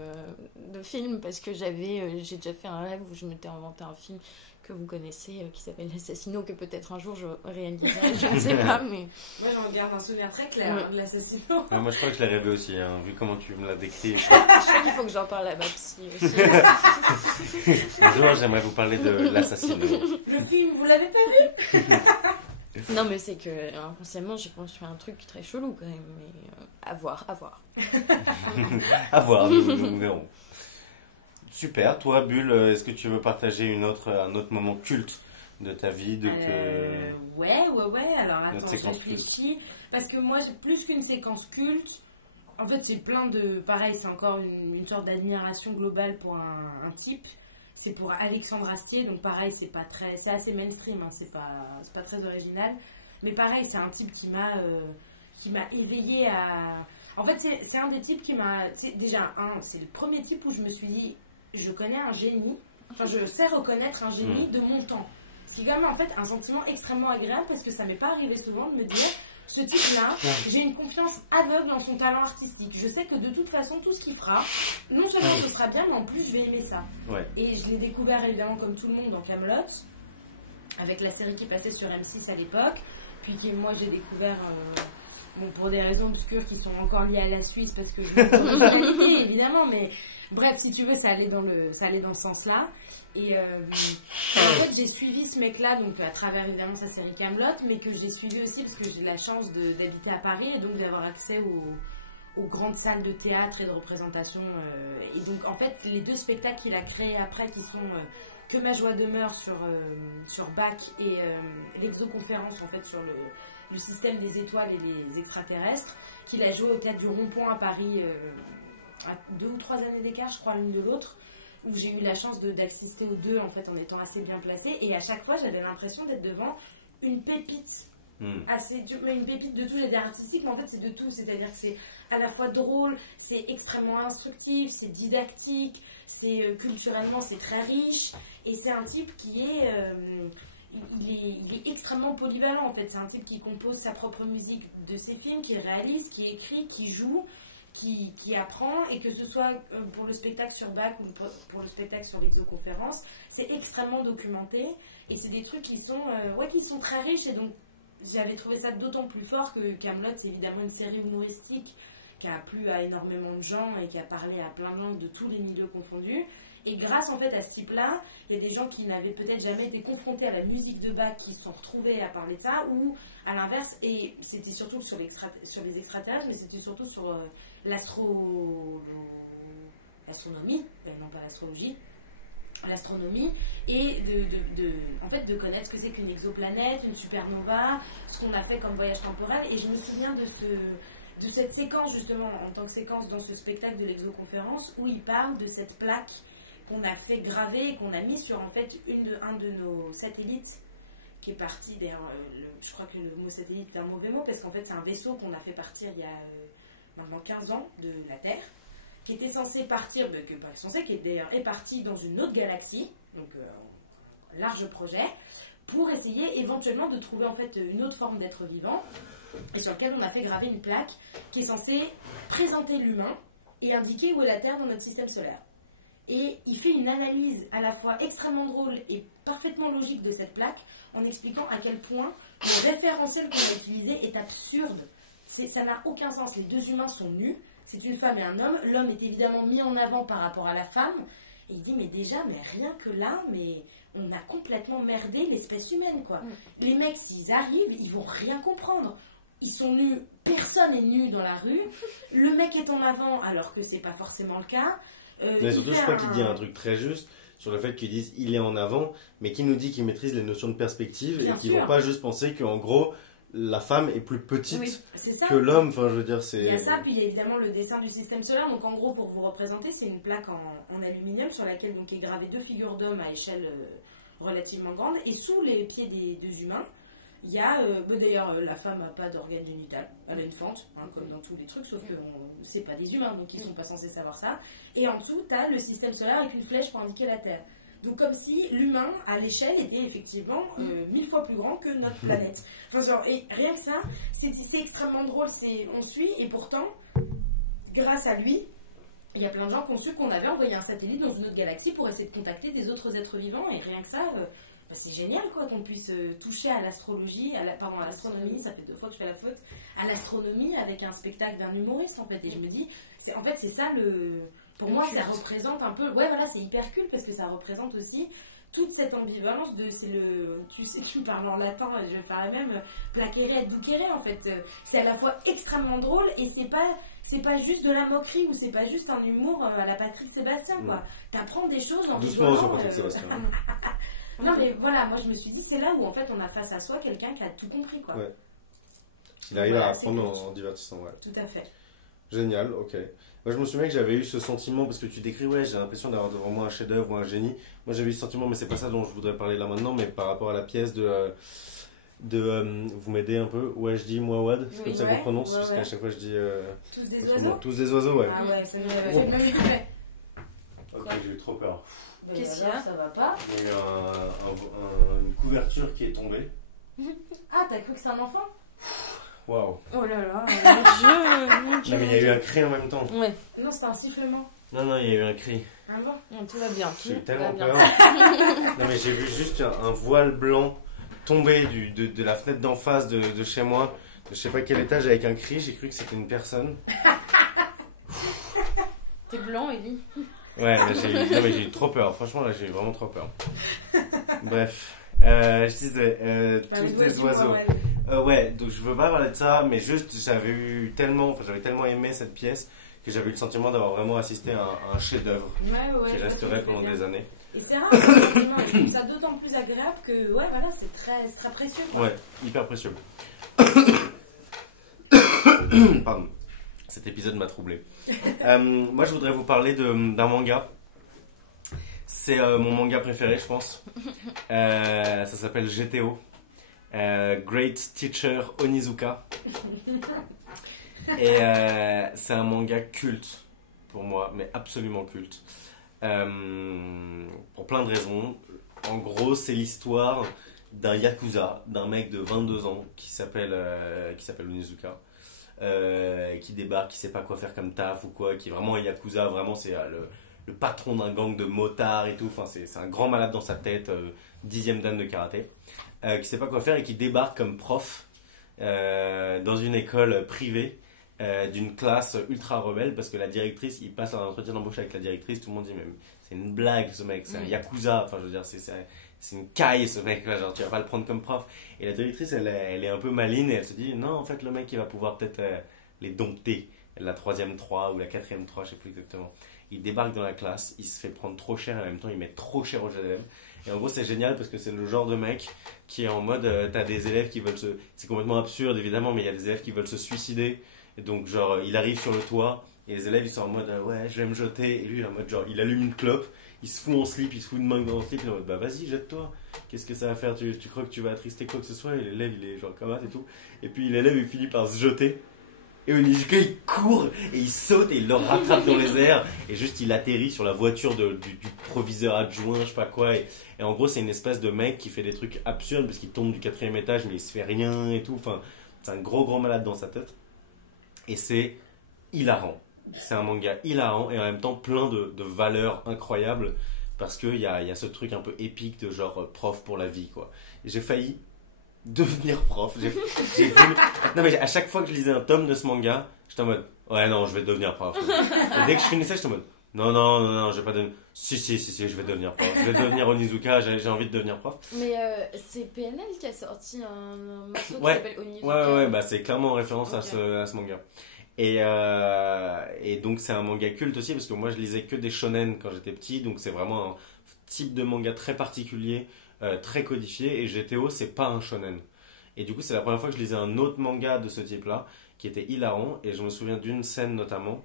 de films parce que j'ai déjà fait un rêve où je m'étais inventé un film que vous connaissez qui s'appelle l'Assassino, que peut-être un jour je réaliserai, je ne sais pas, mais... Moi, j'en garde un souvenir très clair de l'Assassino. Ah, moi, je crois que je l'ai rêvé aussi, vu comment tu me l'as décrit. Je crois qu'il faut que j'en parle à ma psy aussi. Un jour, j'aimerais vous parler de l'Assassino. Le film, vous l'avez pas vu? Non, mais c'est que inconsciemment, j'ai construit un truc très chelou quand même, mais à voir. À voir, nous verrons. Super, toi Bulle, est-ce que tu veux partager un autre moment culte de ta vie Ouais, alors attends, je réfléchis. Parce que moi, j'ai plus qu'une séquence culte. En fait, c'est plein de... Pareil, c'est encore une sorte d'admiration globale pour un type. C'est pour Alexandre Astier, donc pareil, c'est assez mainstream, c'est pas très original. Mais pareil, c'est un type qui m'a éveillé à... En fait, c'est un des types qui m'a... Déjà, c'est le premier type où je me suis dit... Je connais un génie, enfin je sais reconnaître un génie de mon temps. C'est quand même en fait un sentiment extrêmement agréable parce que ça m'est pas arrivé souvent de me dire ce type-là, j'ai une confiance aveugle dans son talent artistique. Je sais que de toute façon, tout ce qu'il fera, non seulement ce sera bien, mais en plus je vais aimer ça. Ouais. Et je l'ai découvert évidemment comme tout le monde dans Kaamelott, avec la série qui passait sur M6 à l'époque, puis moi j'ai découvert... pour des raisons obscures qui sont encore liées à la Suisse, parce que je l'ai évidemment, mais bref, si tu veux, ça allait dans ce sens-là. Et en fait, j'ai suivi ce mec-là, donc à travers évidemment sa série Kaamelott, mais que j'ai suivi aussi parce que j'ai la chance d'habiter à Paris et donc d'avoir accès aux grandes salles de théâtre et de représentation. Et donc, en fait, les 2 spectacles qu'il a créés après, qui sont Que ma joie demeure sur Bach et l'exoconférence, en fait, sur le système des étoiles et des extraterrestres, qu'il a joué au théâtre du Rond-Point à Paris à 2 ou 3 années d'écart, je crois, l'une de l'autre, où j'ai eu la chance d'assister aux 2 en fait en étant assez bien placée, et à chaque fois j'avais l'impression d'être devant une pépite, une pépite de tout, j'allais dire artistique, mais en fait c'est de tout, c'est-à-dire que c'est à la fois drôle, c'est extrêmement instructif, c'est didactique, c'est culturellement c'est très riche, et c'est un type qui est... Il est extrêmement polyvalent en fait, c'est un type qui compose sa propre musique de ses films, qui réalise, qui écrit, qui joue, qui apprend, et que ce soit pour le spectacle sur Bach ou pour le spectacle sur l'exoconférence, c'est extrêmement documenté, et c'est des trucs qui sont très riches, et donc j'avais trouvé ça d'autant plus fort que Kaamelott, c'est évidemment une série humoristique qui a plu à énormément de gens et qui a parlé à plein de langues de tous les milieux confondus. Et grâce en fait à ce type-là, il y a des gens qui n'avaient peut-être jamais été confrontés à la musique de Bach qui se sont retrouvés à parler de ça, ou à l'inverse, et c'était surtout sur les extraterrestres, mais c'était surtout sur l'astronomie, non pas l'astrologie, l'astronomie, et en fait, de connaître ce que c'est qu'une exoplanète, une supernova, ce qu'on a fait comme voyage temporel. Et je me souviens de cette séquence justement en tant que séquence dans ce spectacle de l'exoconférence où il parle de cette plaque qu'on a fait graver et qu'on a mis sur en fait un de nos satellites qui est parti, d'ailleurs je crois que le mot satellite est un mauvais mot parce qu'en fait c'est un vaisseau qu'on a fait partir il y a maintenant 15 ans de la Terre, qui était censé partir, qui d'ailleurs est parti dans une autre galaxie, donc large projet, pour essayer éventuellement de trouver en fait une autre forme d'être vivant, et sur lequel on a fait graver une plaque qui est censée présenter l'humain et indiquer où est la Terre dans notre système solaire. Et il fait une analyse à la fois extrêmement drôle et parfaitement logique de cette plaque, en expliquant à quel point le référentiel qu'on a utilisé est absurde. Ça n'a aucun sens, les 2 humains sont nus, c'est une femme et un homme, l'homme est évidemment mis en avant par rapport à la femme, et il dit mais déjà, mais rien que là, mais on a complètement merdé l'espèce humaine, quoi. Les mecs, s'ils arrivent, ils vont rien comprendre. Ils sont nus, personne n'est nu dans la rue. Le mec est en avant alors que c'est pas forcément le cas. Mais surtout, je crois qu'il dit un truc très juste sur le fait qu'ils disent il est en avant, mais qui nous dit qu'il maîtrise les notions de perspective et qu'ils vont pas juste penser qu'en gros la femme est plus petite que l'homme. Enfin, je veux dire, c'est. Il y a ça, puis il y a évidemment le dessin du système solaire. Donc en gros, pour vous représenter, c'est une plaque en aluminium sur laquelle donc est gravé 2 figures d'hommes à échelle relativement grande, et sous les pieds des 2 humains. Il y a, d'ailleurs, la femme n'a pas d'organe génital, elle a une fente, hein, comme dans tous les trucs, sauf que c'est pas des humains, donc ils sont pas censés savoir ça. Et en dessous, tu as le système solaire avec une flèche pour indiquer la Terre. Donc comme si l'humain, à l'échelle, était effectivement 1000 fois plus grand que notre planète. Enfin, genre, et rien que ça, c'est extrêmement drôle, on suit, et pourtant, grâce à lui, il y a plein de gens qui ont su qu'on avait envoyé un satellite dans une autre galaxie pour essayer de contacter des autres êtres vivants, et rien que ça... c'est génial quoi qu'on puisse toucher à l'astrologie, à l'astronomie, ça fait 2 fois que je fais la faute, à l'astronomie avec un spectacle d'un humoriste en fait. Et je me dis, c'est ça pour moi ça représente un peu, ouais voilà, c'est hyper cool parce que ça représente aussi toute cette ambivalence de, tu sais, tu me parles en latin, je vais parler même placere et ducere en fait. C'est à la fois extrêmement drôle et c'est pas juste de la moquerie ou c'est pas juste un humour à la Patrick Sébastien quoi. T'apprends des choses en doucement sur Patrick Sébastien. Non mais voilà, moi je me suis dit c'est là où en fait on a face à soi quelqu'un qui a tout compris quoi. Ouais. Il arrive à apprendre en divertissant, ouais. Tout à fait. Génial, ok. Moi je me souviens que j'avais eu ce sentiment parce que tu décris, ouais, j'ai l'impression d'avoir devant moi un chef-d'œuvre ou un génie. Moi j'avais eu ce sentiment, mais c'est pas ça dont je voudrais parler là maintenant, mais par rapport à la pièce vous m'aidez un peu, ouais je dis moi Wad, c'est comme ça qu'on prononce, parce qu'à chaque fois je dis tous des oiseaux. Tous des oiseaux, ouais. Ah ouais, c'est vrai. Ok, j'ai eu trop peur. Qu'est-ce qu'il y a? Ça va pas? Il y a eu une couverture qui est tombée. Ah, t'as cru que c'est un enfant? Waouh. Oh là là, mon Dieu. Non, mais il y a eu un cri en même temps. Ouais. Non, c'était un sifflement. Non, il y a eu un cri. Ah bon? Tout va bien. J'ai eu tellement peur. Non, mais j'ai vu juste un voile blanc tomber de la fenêtre d'en face de chez moi, de je sais pas quel étage, avec un cri. J'ai cru que c'était une personne. T'es blanc, Ellie? Ouais, j'ai eu trop peur. Franchement, là, j'ai eu vraiment trop peur. Bref. Je disais, tous des oiseaux. Ouais, donc je veux pas parler de ça, mais juste, j'avais tellement aimé cette pièce que j'avais eu le sentiment d'avoir vraiment assisté à un chef-d'œuvre qui resterait pendant des années. Et c'est rare, et je trouve ça d'autant plus agréable que, ouais, voilà, c'est très précieux. Quoi. Ouais, hyper précieux. Pardon. Cet épisode m'a troublé. Moi, je voudrais vous parler d'un manga. C'est mon manga préféré, je pense. Ça s'appelle GTO. Great Teacher Onizuka. Et c'est un manga culte pour moi, mais absolument culte. Pour plein de raisons. En gros, c'est l'histoire d'un yakuza, d'un mec de 22 ans qui s'appelle Onizuka. Qui débarque, qui sait pas quoi faire comme taf ou quoi, qui est vraiment un yakuza, vraiment c'est le patron d'un gang de motards et tout, enfin c'est un grand malade dans sa tête, 10e dan de karaté, qui sait pas quoi faire et qui débarque comme prof dans une école privée d'une classe ultra rebelle parce que la directrice, il passe un entretien d'embauche avec la directrice, tout le monde dit mais c'est une blague ce mec, c'est un yakuza, enfin je veux dire c'est une caille ce mec là, genre tu vas pas le prendre comme prof. Et la directrice elle est un peu maligne et elle se dit non en fait le mec il va pouvoir peut-être les dompter, la 3e 3 ou la 4e 3, je sais plus exactement. Il débarque dans la classe, il se fait prendre trop cher et en même temps il met trop cher au GDM. Et en gros c'est génial parce que c'est le genre de mec qui est en mode t'as des élèves qui veulent c'est complètement absurde évidemment, mais il y a des élèves qui veulent se suicider et donc genre il arrive sur le toit et les élèves ils sont en mode ouais je vais me jeter, et lui il est en mode genre il allume une clope, il se fout en slip, il se fout une main dans le slip, il est en mode bah vas-y jette-toi, qu'est-ce que ça va faire, tu crois que tu vas attrister quoi que ce soit, et l'élève il est genre comme ça et tout, et puis l'élève il finit par se jeter. Et Onizuka il court et il saute et il le rattrape dans les airs et juste il atterrit sur la voiture du proviseur adjoint, je sais pas quoi. Et en gros c'est une espèce de mec qui fait des trucs absurdes parce qu'il tombe du 4e étage mais il se fait rien et tout. Enfin, c'est un gros malade dans sa tête. Et c'est hilarant. C'est un manga hilarant et en même temps plein de valeurs incroyables parce qu'il y a ce truc un peu épique de genre prof pour la vie quoi. Et j'ai failli devenir prof. J'ai voulu... Non mais à chaque fois que je lisais un tome de ce manga, j'étais en mode ouais non je vais devenir prof. Et dès que je finissais j'étais en mode Non, je vais pas devenir. Si, je vais devenir prof. Je vais devenir Onizuka, j'ai envie de devenir prof. Mais c'est PNL qui a sorti un morceau qui Ouais. s'appelle Onizuka. Ouais, bah c'est clairement en référence Ok. à ce manga. Et donc c'est un manga culte aussi parce que moi je lisais que des shonen quand j'étais petit, donc c'est vraiment un type de manga très particulier, très codifié, et GTO c'est pas un shonen. Et du coup c'est la première fois que je lisais un autre manga de ce type-là, qui était hilarant, et je me souviens d'une scène notamment,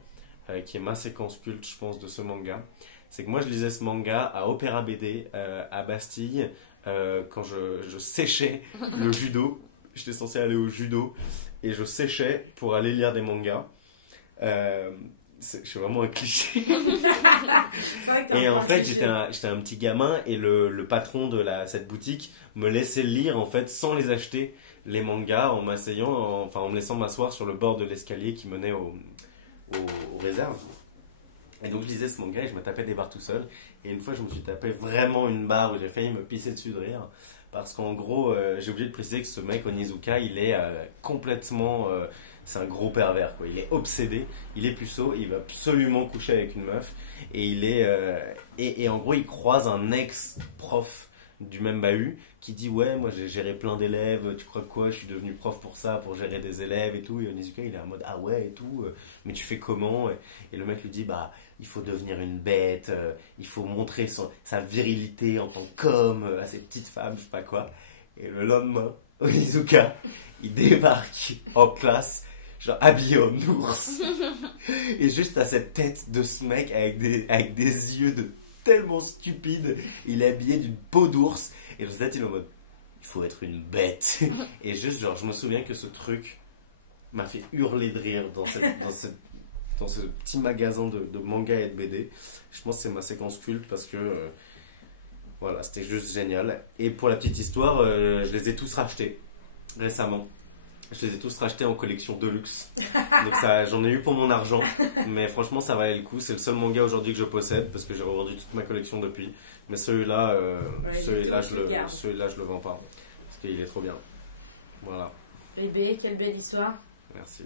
qui est ma séquence culte je pense de ce manga. C'est que moi je lisais ce manga à Opéra BD, à Bastille, quand je séchais le judo. J'étais censé aller au judo et je séchais pour aller lire des mangas. Je suis vraiment un cliché. Et en fait, j'étais un petit gamin et le patron de cette boutique me laissait lire en fait sans les acheter les mangas en m'asseyant, en me laissant m'asseoir sur le bord de l'escalier qui menait aux réserves. Et donc je lisais ce manga et je me tapais des barres tout seul. Et une fois, je me suis tapé vraiment une barre où j'ai failli me pisser dessus de rire. Parce qu'en gros, j'ai oublié de préciser que ce mec, Onizuka, il est complètement... c'est un gros pervers, quoi. Il est obsédé, il est puceau, il va absolument coucher avec une meuf. Et il est... et en gros, il croise un ex-prof du même bahut qui dit « Ouais, moi j'ai géré plein d'élèves, tu crois quoi? Je suis devenu prof pour ça, pour gérer des élèves et tout. » Et Onizuka, il est en mode « Ah ouais et tout, mais tu fais comment ?» Et le mec lui dit « Bah... il faut devenir une bête, il faut montrer sa virilité en tant qu'homme à ces petites femmes, je sais pas quoi. » Et le lendemain, Onizuka, il débarque en classe, genre habillé en ours. Et juste à cette tête de ce mec avec des yeux tellement stupides, il est habillé d'une peau d'ours. Et dans sa tête, il est en mode, il faut être une bête. Et juste, genre, je me souviens que ce truc m'a fait hurler de rire dans ce petit magasin de manga et de BD. Je pense que c'est ma séquence culte parce que voilà, c'était juste génial. Et pour la petite histoire, je les ai tous rachetés récemment. Je les ai tous rachetés en collection Deluxe. Donc j'en ai eu pour mon argent, mais franchement ça valait le coup. C'est le seul manga aujourd'hui que je possède parce que j'ai revendu toute ma collection depuis. Mais celui-là, je le vends pas parce qu'il est trop bien. Voilà. Bébé, quelle belle histoire. Merci.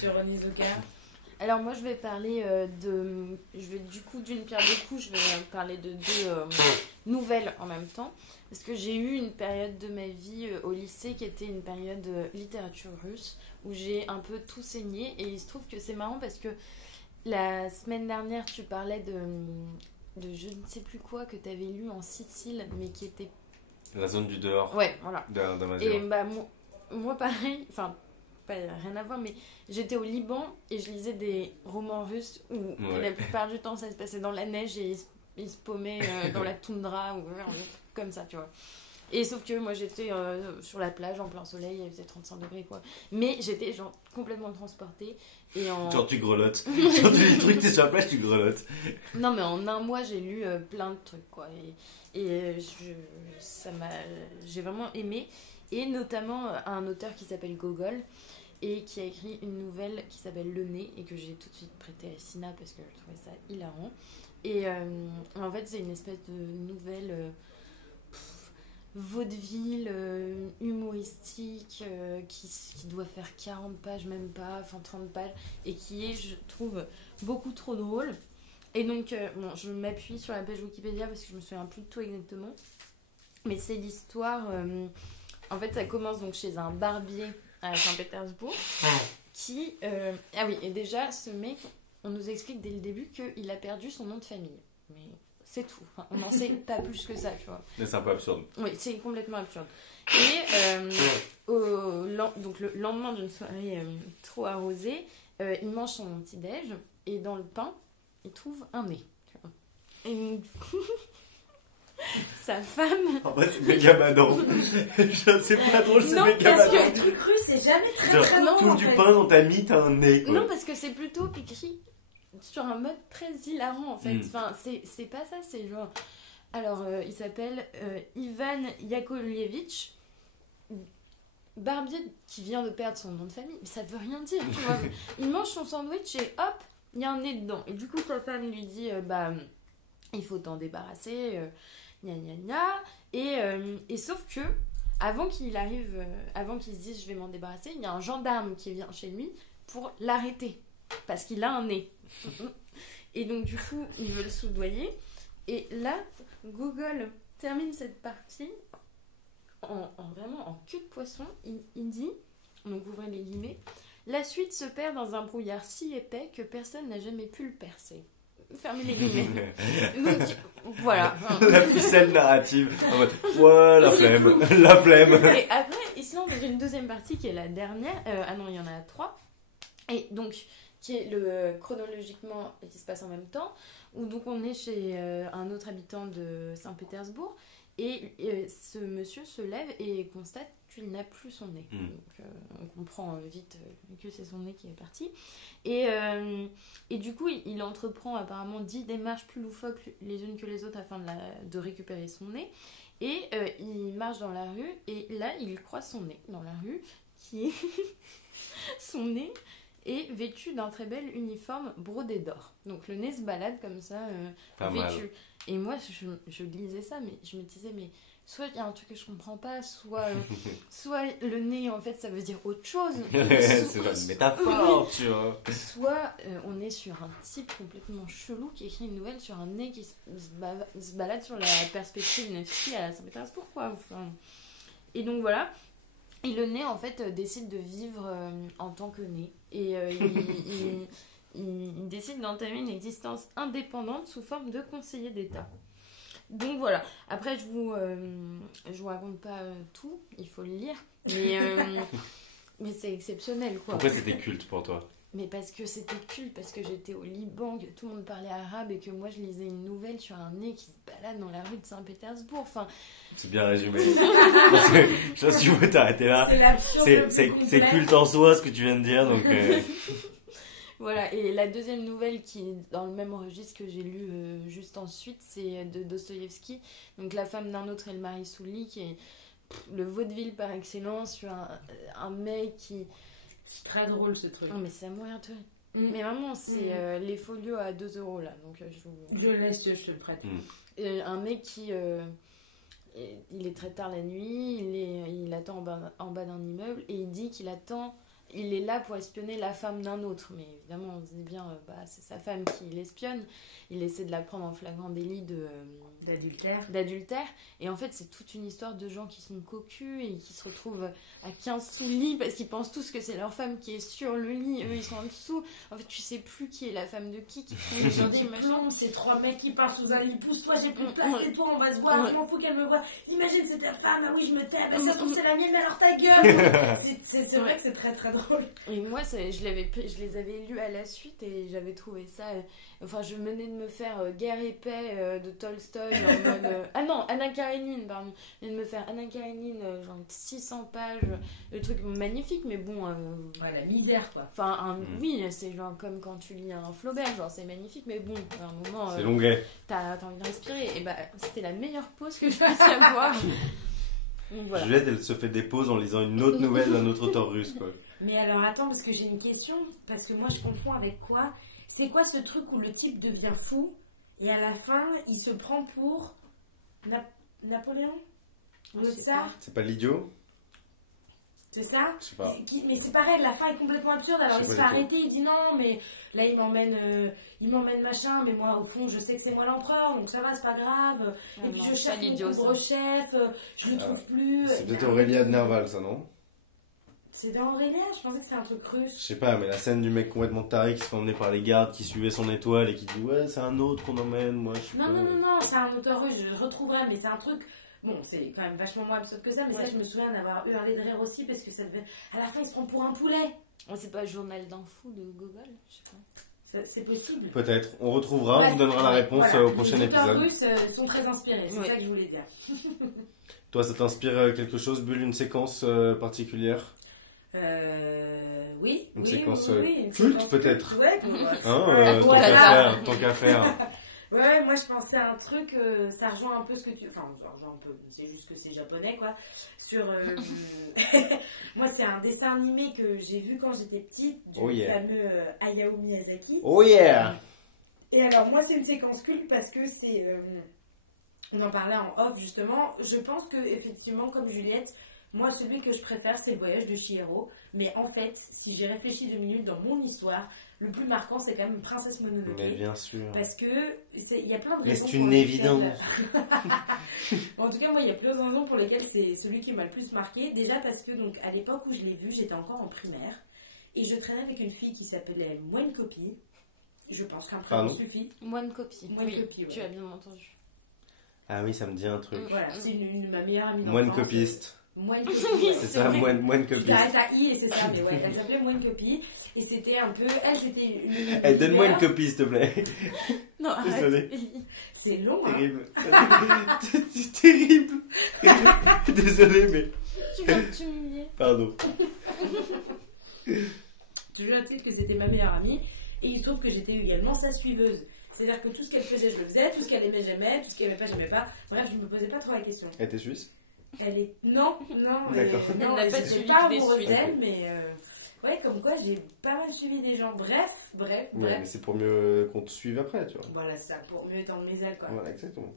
Sur Onizuka. Alors moi je vais parler du coup d'une pierre deux coups, je vais parler de deux nouvelles en même temps. Parce que j'ai eu une période de ma vie au lycée qui était une période littérature russe où j'ai un peu tout saigné. Et il se trouve que c'est marrant parce que la semaine dernière tu parlais de je ne sais plus quoi que tu avais lu en Sicile mais qui était... La zone du dehors. Ouais, voilà. d'Amazon. Et bah moi pareil, enfin... pas rien à voir, mais j'étais au Liban et je lisais des romans russes où la plupart du temps ça se passait dans la neige et ils se paumaient dans la toundra ou comme ça, tu vois. Et sauf que moi j'étais sur la plage en plein soleil, il faisait 35 degrés quoi. Mais j'étais genre complètement transportée. Et Genre tu grelottes. Genre tu dis des trucs, t'es sur la plage, tu grelottes. Non mais en un mois j'ai lu plein de trucs quoi. Et j'ai vraiment aimé. Et notamment un auteur qui s'appelle Gogol et qui a écrit une nouvelle qui s'appelle Le Nez et que j'ai tout de suite prêtée à Sina parce que je trouvais ça hilarant. Et en fait c'est une espèce de nouvelle vaudeville humoristique qui doit faire 40 pages, même pas, enfin 30 pages, et qui est, je trouve, beaucoup trop drôle. Et donc, je m'appuie sur la page Wikipédia parce que je me souviens plus de tout exactement. Mais c'est l'histoire... en fait, ça commence donc chez un barbier à Saint-Pétersbourg qui... ah oui, et déjà, ce mec, on nous explique dès le début qu'il a perdu son nom de famille. Mais c'est tout. Enfin, on n'en sait pas plus que ça, tu vois. Mais c'est un peu absurde. Oui, c'est complètement absurde. Et donc le lendemain d'une soirée trop arrosée, il mange son petit-déj et dans le pain, il trouve un nez. Tu vois. Et du coup... sa femme... En vrai, c'est méga badant. C'est pas drôle, c'est non, méga parce badant. Un truc russe, c'est jamais très Genre, très non, tout en du fait. pain dans ta mie, t'as un nez, quoi. Non, parce que c'est plutôt écrit sur un mode très hilarant, en fait. Enfin, c'est pas ça, c'est genre... Alors, il s'appelle Ivan Yakovlevitch, barbier qui vient de perdre son nom de famille. Mais ça veut rien dire, tu vois. Il mange son sandwich et hop, il y a un nez dedans. Et du coup, sa femme lui dit, il faut t'en débarrasser, gna gna gna. Et sauf que, avant qu'il se dise je vais m'en débarrasser, il y a un gendarme qui vient chez lui pour l'arrêter. parce qu'il a un nez. Et donc du coup, il veut le soudoyer. Et là, Google termine cette partie vraiment en queue de poisson. Il dit, donc ouvrez les guillemets, la suite se perd dans un brouillard si épais que personne n'a jamais pu le percer. Fermez les guillemets. Donc, voilà. La ficelle narrative. En mode, ouais, la flemme. La flemme. Et après, il se lance dans une deuxième partie qui est la dernière. Ah non, il y en a 3. Et donc, qui est chronologiquement, et qui se passe en même temps, où donc on est chez un autre habitant de Saint-Pétersbourg. Et ce monsieur se lève et constate qu'il n'a plus son nez. Donc on comprend vite que c'est son nez qui est parti. Et du coup, il entreprend apparemment 10 démarches plus loufoques les unes que les autres afin de récupérer son nez. Et il marche dans la rue et là, il croise son nez dans la rue qui est... son nez est vêtu d'un très bel uniforme brodé d'or. Donc le nez se balade comme ça, vêtu. Mal. Et moi, je lisais ça, mais je me disais, mais soit il y a un truc que je comprends pas, soit le nez, en fait, ça veut dire autre chose. C'est une métaphore, tu vois. Soit on est sur un type complètement chelou qui écrit une nouvelle sur un nez qui se balade sur la perspective Nevsky à Saint-Pétersbourg, quoi. Enfin, et donc voilà. Et le nez, en fait, décide de vivre en tant que nez. Et il décide d'entamer une existence indépendante sous forme de conseiller d'État. Donc voilà. Après, je vous raconte pas tout, il faut le lire. Mais c'est exceptionnel, quoi. Pourquoi c'était culte pour toi? Mais parce que c'était culte, parce que j'étais au Liban, que tout le monde parlait arabe et que moi je lisais une nouvelle sur un nez qui se balade dans la rue de Saint-Pétersbourg. Enfin... C'est bien résumé. Je pense que tu veux t'arrêter là. C'est culte en soi ce que tu viens de dire. Donc Voilà, et la deuxième nouvelle qui est dans le même registre que j'ai lu juste ensuite, c'est de Dostoïevski. Donc La femme d'un autre et le mari sous le lit, qui est le vaudeville par excellence sur un mec qui... C'est très drôle ce truc. Non, mais c'est à mourir de rire. Mais vraiment, c'est les folios à 2 € là. Donc, je laisse, je te le prête. Un mec qui. Il est très tard la nuit, il attend en bas d'un immeuble et il dit qu'il attend. Il est là pour espionner la femme d'un autre. Mais évidemment, on se dit bien, c'est sa femme qui l'espionne. Il essaie de la prendre en flagrant délit d'adultère. Et en fait, c'est toute une histoire de gens qui sont cocus et qui se retrouvent à 15 sous le lit parce qu'ils pensent tous que c'est leur femme qui est sur le lit. Eux, ils sont en dessous. En fait, tu sais plus qui est la femme de qui font les gens machin. C'est 3 mecs qui partent sous un lit. Pousse-toi, j'ai plus de place. Et toi, on va se voir. Je m'en fous qu'elle me voie. Imagine, c'est ta femme. Ah oui, je me tais. Ah ben, ça tombe, c'est la mienne. Alors ta gueule. C'est vrai que c'est très très drôle. Et moi, je les avais lus à la suite et j'avais trouvé ça... Enfin, je venais de me faire Guerre et paix de Tolstoï en mode... Ah non, Anna Karénine, pardon. Je venais de me faire Anna Karénine, genre 600 pages, le truc magnifique, mais bon... Ouais, la misère, quoi. Enfin, oui, c'est genre comme quand tu lis un Flaubert, genre c'est magnifique, mais bon, à un moment... c'est longuet. T'as envie de respirer. Et bah, c'était la meilleure pause que je puisse avoir. Voilà. Juliette, elle se fait des pauses en lisant une autre nouvelle d'un autre auteur russe, quoi. Mais alors, attends, parce que j'ai une question, parce que moi, je confonds avec quoi? C'est quoi ce truc où le type devient fou et à la fin, il se prend pour Napoléon? Le tsar? C'est pas l'idiot? C'est ça? Je sais pas. Mais c'est pareil, la fin est complètement absurde. Alors il se fait arrêter, il dit non, mais là il m'emmène machin, mais moi au fond je sais que c'est moi l'empereur, donc ça va, c'est pas grave. Et puis je cherche mon pauvre chef, je le trouve plus. C'est peut-être Aurélia de Nerval, ça, non? C'est dans Aurélia? Je pensais que c'était un truc russe. Je sais pas, mais la scène du mec complètement taré qui se fait emmener par les gardes, qui suivait son étoile et qui dit ouais, c'est un autre qu'on emmène, moi je suis Non, c'est un auteur russe, je le retrouverai, mais c'est un truc. Bon, c'est quand même vachement moins absurde que ça, mais ça, je me souviens d'avoir hurlé de rire aussi parce que ça devait. À la fin, ils se prend pour un poulet. C'est pas Journal d'un fou de Gogol? Je sais pas. C'est possible. Peut-être. On retrouvera, on vous donnera la réponse au prochain épisode. Les auteurs russes sont très inspirés, c'est ça que je voulais dire. Toi, ça t'inspire quelque chose, Bulle, une séquence particulière? Oui. Une séquence culte, peut-être? Ouais, tant qu'à faire. Ouais, moi je pensais à un truc, ça rejoint un peu ce que tu... Enfin, ça rejoint un peu, c'est juste que c'est japonais, quoi. Sur... moi, c'est un dessin animé que j'ai vu quand j'étais petite, du fameux Hayao Miyazaki. Oh yeah! Et alors, moi, c'est une séquence culte parce que c'est... on en parlait en off, justement. Je pense que, effectivement, comme Juliette, Moi, celui que je préfère, c'est le voyage de Chihiro. Mais en fait, si j'ai réfléchi 2 minutes dans mon histoire, le plus marquant, c'est quand même Princesse Mononoke. Mais bien sûr. Parce que il y a plein de raisons. Mais c'est une évidence. En tout cas, moi, il y a plein de raisons pour lesquelles c'est celui qui m'a le plus marqué. Déjà parce que, donc, à l'époque où je l'ai vu, j'étais encore en primaire. Et je traînais avec une fille qui s'appelait Moine Copie. Je pense qu'un prénom suffit. Moine Copie. Moine Copie, ouais. Tu as bien entendu. Ah oui, ça me dit un truc. Voilà, c'est ma meilleure amie d'enfance. Moine copiste. Moine Copie. C'est ça, moine copiste. Tu t'arrêtes à I et c'est ça, mais ouais, elle s'appelait Moine Copie. Et c'était un peu. Elle, c'était une. Eh, donne-moi une copie, s'il te plaît. Non, Désolé. C'est long, terrible. C'est terrible. Désolé, mais. Tu vas t'humilier. Pardon. Toujours est-il que c'était ma meilleure amie. Et il se trouve que j'étais également sa suiveuse. C'est-à-dire que tout ce qu'elle faisait, je le faisais. Tout ce qu'elle aimait, j'aimais. Tout ce qu'elle aimait pas, j'aimais pas. Bref, je me posais pas trop la question. Elle était suisse? Elle est. Non. D'accord. Elle n'a pas je suis suivi pas des amoureuse Suisses. d'elle, mais. Ouais, comme quoi j'ai pas mal suivi des gens. Bref. Ouais, mais c'est pour mieux qu'on te suive après, tu vois. Voilà, c'est ça, pour mieux étendre mes ailes, quoi. Voilà, exactement.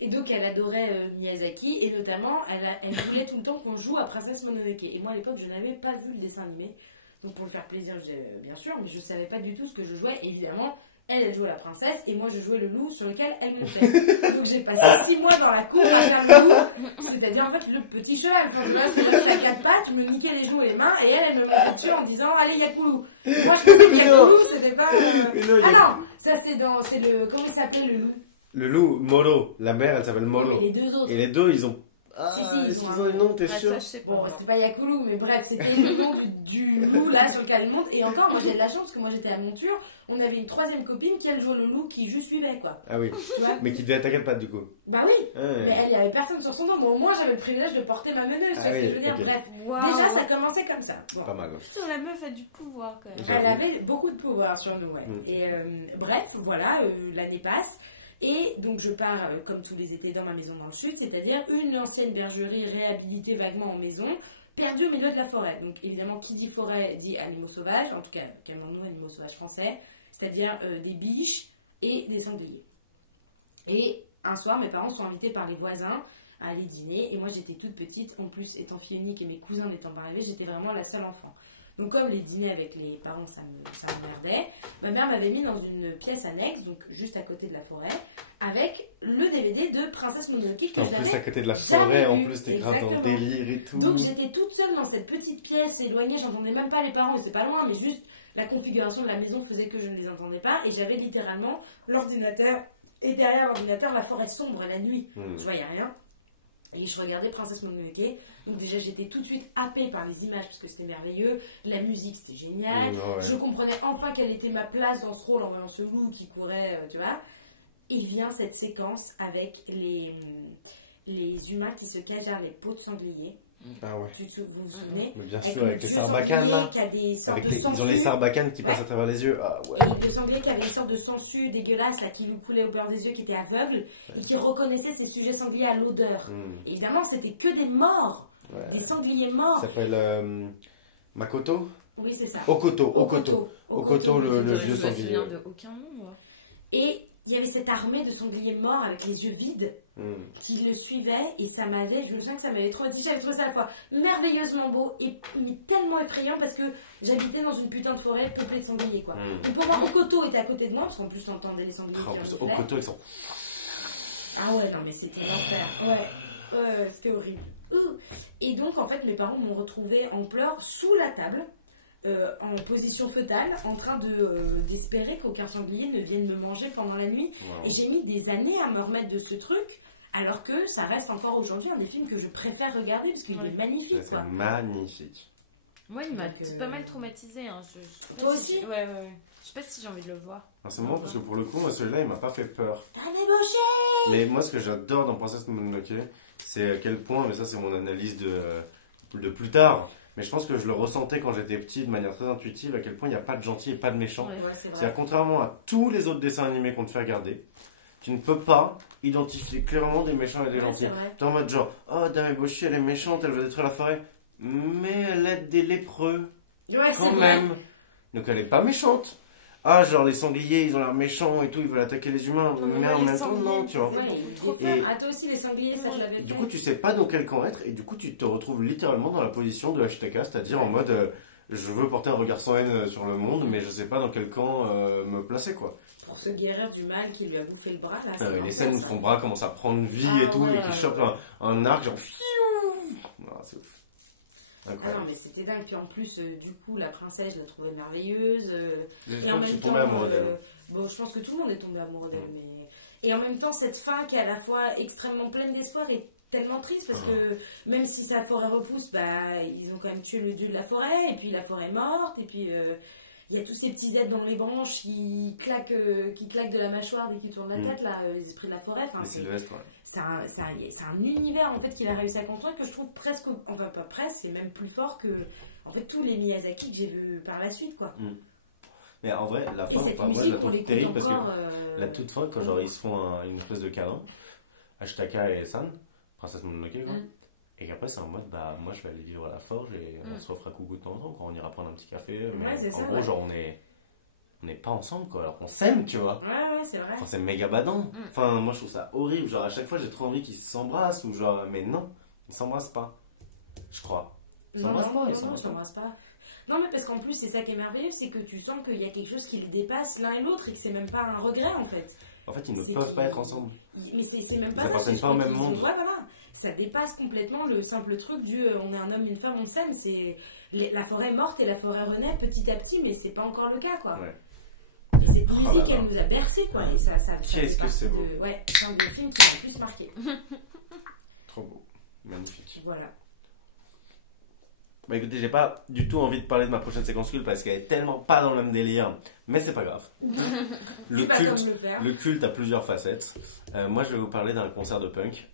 Et donc, elle adorait Miyazaki, et notamment, elle voulait tout le temps qu'on joue à Princesse Mononoke. Et moi, à l'époque, je n'avais pas vu le dessin animé. Donc, pour lui faire plaisir, je disais, bien sûr, mais je savais pas du tout ce que je jouais. Évidemment, elle jouait la princesse, et moi, je jouais le loup sur lequel elle montait. Donc, j'ai passé 6 mois dans la cour à faire le loup, c'est-à-dire, en fait, le petit cheval. Quand je vois ce que à 4 pattes, je me niquais les joues et les mains, et elle me montait dessus en disant, allez, Yakoulou. Moi, je pensais que Yakoulou, c'était pas... Ah non, ça, c'est le... Comment il s'appelait, le loup? Le loup, Molo. La mère, elle s'appelle Molo. Et les deux autres. Et les deux, ils ont. Ah, Si, est-ce qu'ils ont des noms, t'es sûr? Ça, je sais pas. Bon, c'est pas Yakoulou, mais bref, c'était le nom du loup là sur lequel elle monte. Et encore, moi j'ai de la chance parce que moi j'étais à monture. On avait une troisième copine qui elle jouait le loup qui juste suivait quoi. Ah oui. Tu vois? Mais qui devait attaquer de patte du coup. Bah oui. Ah, ouais. Mais elle, il y avait personne sur son dos. Moi au moins j'avais le privilège de porter ma meneuse. Tu Ah vois ce que oui, je veux dire? ok. Bref. Waouh. Déjà ça commençait comme ça. Bon. Pas mal. Ouais. Putain, la meuf a du pouvoir quand même. J'avoue. Elle avait beaucoup de pouvoir sur nous, ouais. Mm. Et bref, voilà, l'année passe. Et donc je pars, comme tous les étés, dans ma maison dans le sud, c'est-à-dire une ancienne bergerie réhabilitée vaguement en maison, perdue au milieu de la forêt. Donc évidemment, qui dit forêt dit animaux sauvages, en tout cas, calmons-nous, animaux sauvages français, c'est-à-dire des biches et des sangliers. Et un soir, mes parents sont invités par les voisins à aller dîner, et moi j'étais toute petite, en plus étant fille unique et mes cousins n'étant pas arrivés, j'étais vraiment la seule enfant. Donc comme les dîners avec les parents ça m'emmerdait, ma mère m'avait mis dans une pièce annexe, donc juste à côté de la forêt, avec le DVD de Princesse Mononoke que En plus, à j'avais côté de la jamais forêt, en vu. plus, t'es grave dans le Exactement. délire et tout. Donc j'étais toute seule dans cette petite pièce éloignée, j'entendais même pas les parents, et c'est pas loin, mais juste la configuration de la maison faisait que je ne les entendais pas, et j'avais littéralement l'ordinateur, et derrière l'ordinateur la forêt sombre la nuit, je voyais rien. Et je regardais Princesse Mononoke, donc déjà j'étais tout de suite happée par les images parce que c'était merveilleux, la musique c'était génial, Ouais. je comprenais enfin quelle était ma place dans ce rôle en voyant ce loup qui courait, tu vois. Et vient cette séquence avec les humains qui se cachent derrière les peaux de sanglier. Ah ouais. Vous vous souvenez? Mais bien Avec sûr, le avec les vieux sarbacanes sanglier là. qui a des sortes Avec de ils ont les sangsues. sarbacanes qui passent Ouais. à travers les yeux. Ah ouais. Et le sanglier qui avait une sorte de sangsue dégueulasse là, qui lui coulait au beurre des yeux, qui était aveugle et qui reconnaissait ses sujets sangliers à l'odeur. Évidemment, c'était que des morts, Ouais. des sangliers Ça morts. s'appelle Makoto? Oui, c'est ça. Okoto, Okoto, le Je vieux me sanglier. souviens de aucun nom, moi. Et il y avait cette armée de sangliers morts avec les yeux vides qui le suivaient et ça m'avait, je me souviens que ça m'avait trop dit, j'avais trouvé ça à la fois merveilleusement beau et mais tellement effrayant parce que j'habitais dans une putain de forêt peuplée de sangliers quoi. Et pour moi, Okoto était à côté de moi parce qu'en plus on entendait les sangliers En qui plus, ronflaient. Okoto, ils sont. Ah ouais, non mais c'était l'enfer. Ouais, c'était horrible. Et donc en fait mes parents m'ont retrouvée en pleurs sous la table. En position fœtale, en train d'espérer qu'aucun sanglier ne vienne me manger pendant la nuit. Wow. Et j'ai mis des années à me remettre de ce truc, alors que ça reste encore aujourd'hui un des films que je préfère regarder parce qu'il est magnifique. C'est Quoi. magnifique. Moi, il m'a Donc, pas mal traumatisé. Hein. Toi aussi? Ouais. Je sais pas si j'ai envie de le voir. Ah, c'est marrant parce que pour le coup, moi, celui-là, il m'a pas fait peur. T'as débauché! Mais moi, ce que j'adore dans Princesse Mononoke, c'est à quel point, mais ça, c'est mon analyse de plus tard. Mais je pense que je le ressentais quand j'étais petit de manière très intuitive, à quel point il n'y a pas de gentil et pas de méchant. Ouais, c'est vrai. C'est-à-dire, contrairement à tous les autres dessins animés qu'on te fait regarder, tu ne peux pas identifier clairement des méchants et des Ouais, gentils. c'est vrai. T'es en mode genre, oh, Dame Eboshi, elle est méchante, elle veut détruire la forêt. Mais elle aide des lépreux, Ouais, c'est quand vrai. même. Donc elle est pas méchante. ah, genre les sangliers, ils ont l'air méchants et tout, ils veulent attaquer les humains. Mais en même temps, non, tu vois. Ah, toi aussi, les sangliers, ça, je l'avais fait. Du coup, tu sais pas dans quel camp être, et du coup, tu te retrouves littéralement dans la position de Ashtaka, c'est-à-dire en mode, je veux porter un regard sans haine sur le monde, mais je sais pas dans quel camp me placer, quoi. Pour ce guerrier du mal qui lui a bouffé le bras, là. Les scènes où son bras commence à prendre vie et tout, et qu'il chope un arc, genre, ah, c'est ouf. Incroyable. Ah non, mais c'était dingue. Puis en plus, du coup, la princesse, je la trouvais merveilleuse. Et en même temps, bon, je pense que tout le monde est tombé amoureux d'elle. Mais... Et en même temps, cette fin qui est à la fois extrêmement pleine d'espoir et tellement triste parce que même si sa forêt repousse, bah, ils ont quand même tué le dieu de la forêt. Et puis la forêt est morte. Et puis il y a tous ces petits êtres dans les branches qui claquent de la mâchoire dès qu'ils tournent la tête, là, les esprits de la forêt. Enfin, c'est un univers en fait qu'il a réussi à construire que je trouve presque, enfin pas presque, c'est même plus fort que en fait tous les Miyazaki que j'ai vus par la suite, quoi. Mais en vrai, la fin, moi je la trouve terrible parce que la toute fin, quand genre ils se font une espèce de câlin, Ashtaka et San, princesse Mononoke, quoi. Et qu'après c'est en mode, bah moi je vais aller vivre à la forge et on se refera coucou de temps en temps quand on ira prendre un petit café. Mais en gros, genre on n'est pas ensemble, quoi, alors qu'on s'aime, tu vois. Ouais, c'est vrai. Enfin, c'est méga badant. Enfin, moi je trouve ça horrible. Genre à chaque fois j'ai trop envie qu'ils s'embrassent ou genre, mais non, ils s'embrassent pas. Je crois. Ils s'embrassent pas. Non, mais parce qu'en plus, c'est ça qui est merveilleux, c'est que tu sens qu'il y a quelque chose qui les dépasse l'un et l'autre et que c'est même pas un regret en fait. En fait, ils ne peuvent pas être ensemble. Mais c'est même pas ça. Ils n'appartiennent pas au même monde. Ouais, voilà. Ça dépasse complètement le simple truc du on est un homme, une femme, on s'aime. C'est la forêt est morte et la forêt renaît petit à petit, mais c'est pas encore le cas, quoi. Ouais. Et cette musique, elle nous a bercé, quoi. Et ça qu'est-ce que c'est beau. Ouais, c'est un des films qui m'a le plus marqué. Trop beau. Magnifique. Voilà. Bah écoutez, j'ai pas du tout envie de parler de ma prochaine séquence culte parce qu'elle est tellement pas dans le même délire, mais c'est pas grave. Le culte a plusieurs facettes. Moi, je vais vous parler d'un concert de punk.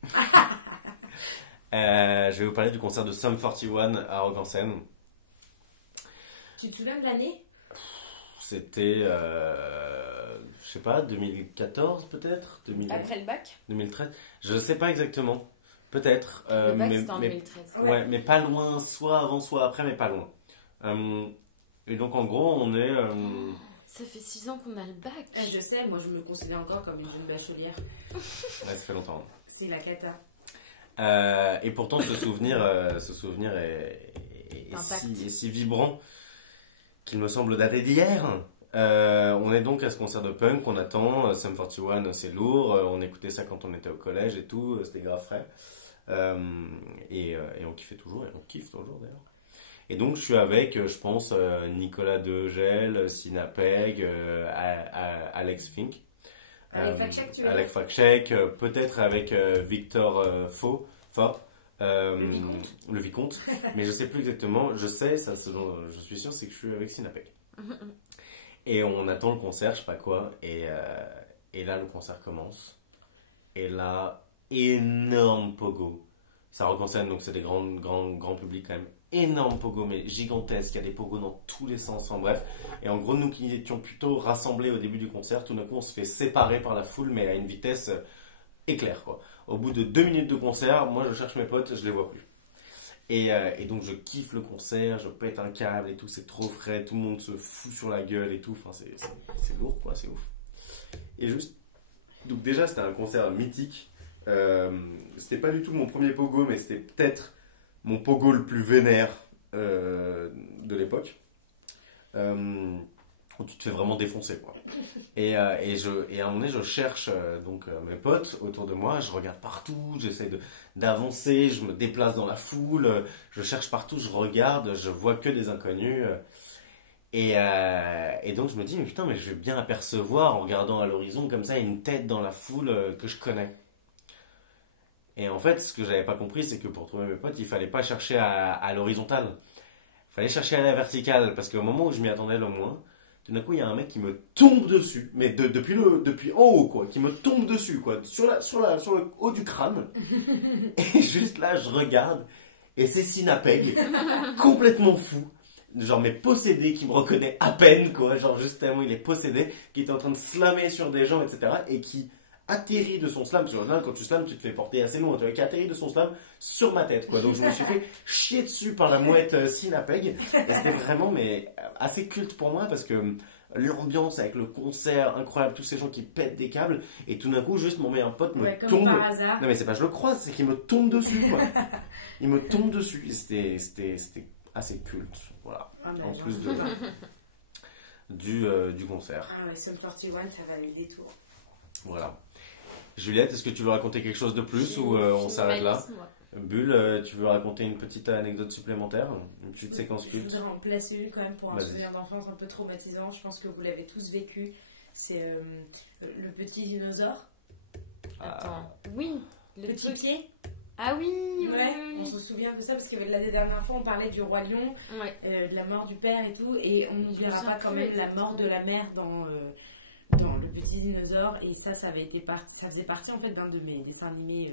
Je vais vous parler du concert de Sum 41 à Rock en Seine. Tu te souviens de l'année ? C'était, je sais pas, 2014 peut-être, après le bac 2013, je sais pas exactement. Peut-être. Le bac, c'était en 2013. Ouais, mais pas loin, soit avant, soit après, mais pas loin. Et donc, en gros, on est... Ça fait 6 ans qu'on a le bac. Je sais, moi, je me considère encore comme une jeune bachelière. Ouais, ça fait longtemps. C'est la cata. Et pourtant, ce souvenir est si vibrant qu'il me semble dater d'hier. On est donc à ce concert de punk, on attend. Sum 41, c'est lourd. On écoutait ça quand on était au collège et tout. C'était grave frais. Et on kiffait toujours, et on kiffe toujours d'ailleurs. Et donc je suis avec, je pense, Nicolas Degel, Sina Peg, Alex Fink, Alex Fakchek, peut-être avec Victor Faux, le Vicomte, mais je sais plus exactement. Je sais, ça, ce dont je suis sûr, c'est que je suis avec Sina Peg. Et on attend le concert, je sais pas quoi, et là le concert commence. Et là, énorme pogo. Ça Rock en Seine, donc c'est des grands publics quand même. Énorme pogo, mais gigantesque. Il y a des pogos dans tous les sens, en bref. Et en gros, nous qui étions plutôt rassemblés au début du concert, tout d'un coup, on se fait séparer par la foule, mais à une vitesse éclair, quoi. Au bout de 2 minutes de concert, moi je cherche mes potes, je les vois plus. Et donc je kiffe le concert, je pète un câble et tout, c'est trop frais, tout le monde se fout sur la gueule et tout. Enfin, c'est lourd, quoi, c'est ouf. Et juste, donc déjà, c'était un concert mythique. C'était pas du tout mon premier pogo, mais c'était peut-être mon pogo le plus vénère de l'époque, où tu te fais vraiment défoncer, quoi. Et à un moment donné, je cherche donc mes potes autour de moi, je regarde partout, j'essaie d'avancer, je me déplace dans la foule, je cherche partout, je regarde, je vois que des inconnus. Et donc je me dis, mais putain, mais je vais bien apercevoir en regardant à l'horizon comme ça une tête dans la foule que je connais. Et en fait, ce que j'avais pas compris, c'est que pour trouver mes potes, il fallait pas chercher à l'horizontale. Il fallait chercher à la verticale, parce qu'au moment où je m'y attendais le moins, tout d'un coup, il y a un mec qui me tombe dessus, mais depuis en haut, quoi, qui me tombe dessus, quoi, sur le haut du crâne. Et juste là, je regarde, et c'est Sina Peg, complètement fou, genre mais possédé, qui me reconnaît à peine, quoi, genre juste tellement il est possédé, qui est en train de slammer sur des gens, etc., et qui atterri de son slam, parce que quand tu slams, tu te fais porter assez loin, tu vois, qui a atterri de son slam sur ma tête, quoi. Donc je me suis fait chier dessus par la mouette Sinapeg, et c'était vraiment, mais assez culte pour moi, parce que l'ambiance avec le concert incroyable, tous ces gens qui pètent des câbles, et tout d'un coup, juste mon meilleur pote me tombe. Par hasard. Non mais c'est pas je le croise, c'est qu'il me tombe dessus, quoi. Il me tombe dessus, et c'était assez culte, voilà. En plus du concert. Ah ouais, Sum 41, ça valait le détour. Voilà. Juliette, est-ce que tu veux raconter quelque chose de plus ou on s'arrête là? Bulle, tu veux raconter une petite anecdote supplémentaire? Une petite séquence culte? Je voudrais en placer une quand même pour un souvenir d'enfance un peu traumatisant. Je pense que vous l'avez tous vécu. C'est le petit dinosaure. Attends. Oui, le petit pied. Ah oui, ouais. On se souvient de ça parce que la dernière fois on parlait du roi lion, de la mort du père et tout, et on n'oubliera pas quand même la mort de la mère dans le petit dinosaure, et ça faisait partie en fait d'un de mes dessins animés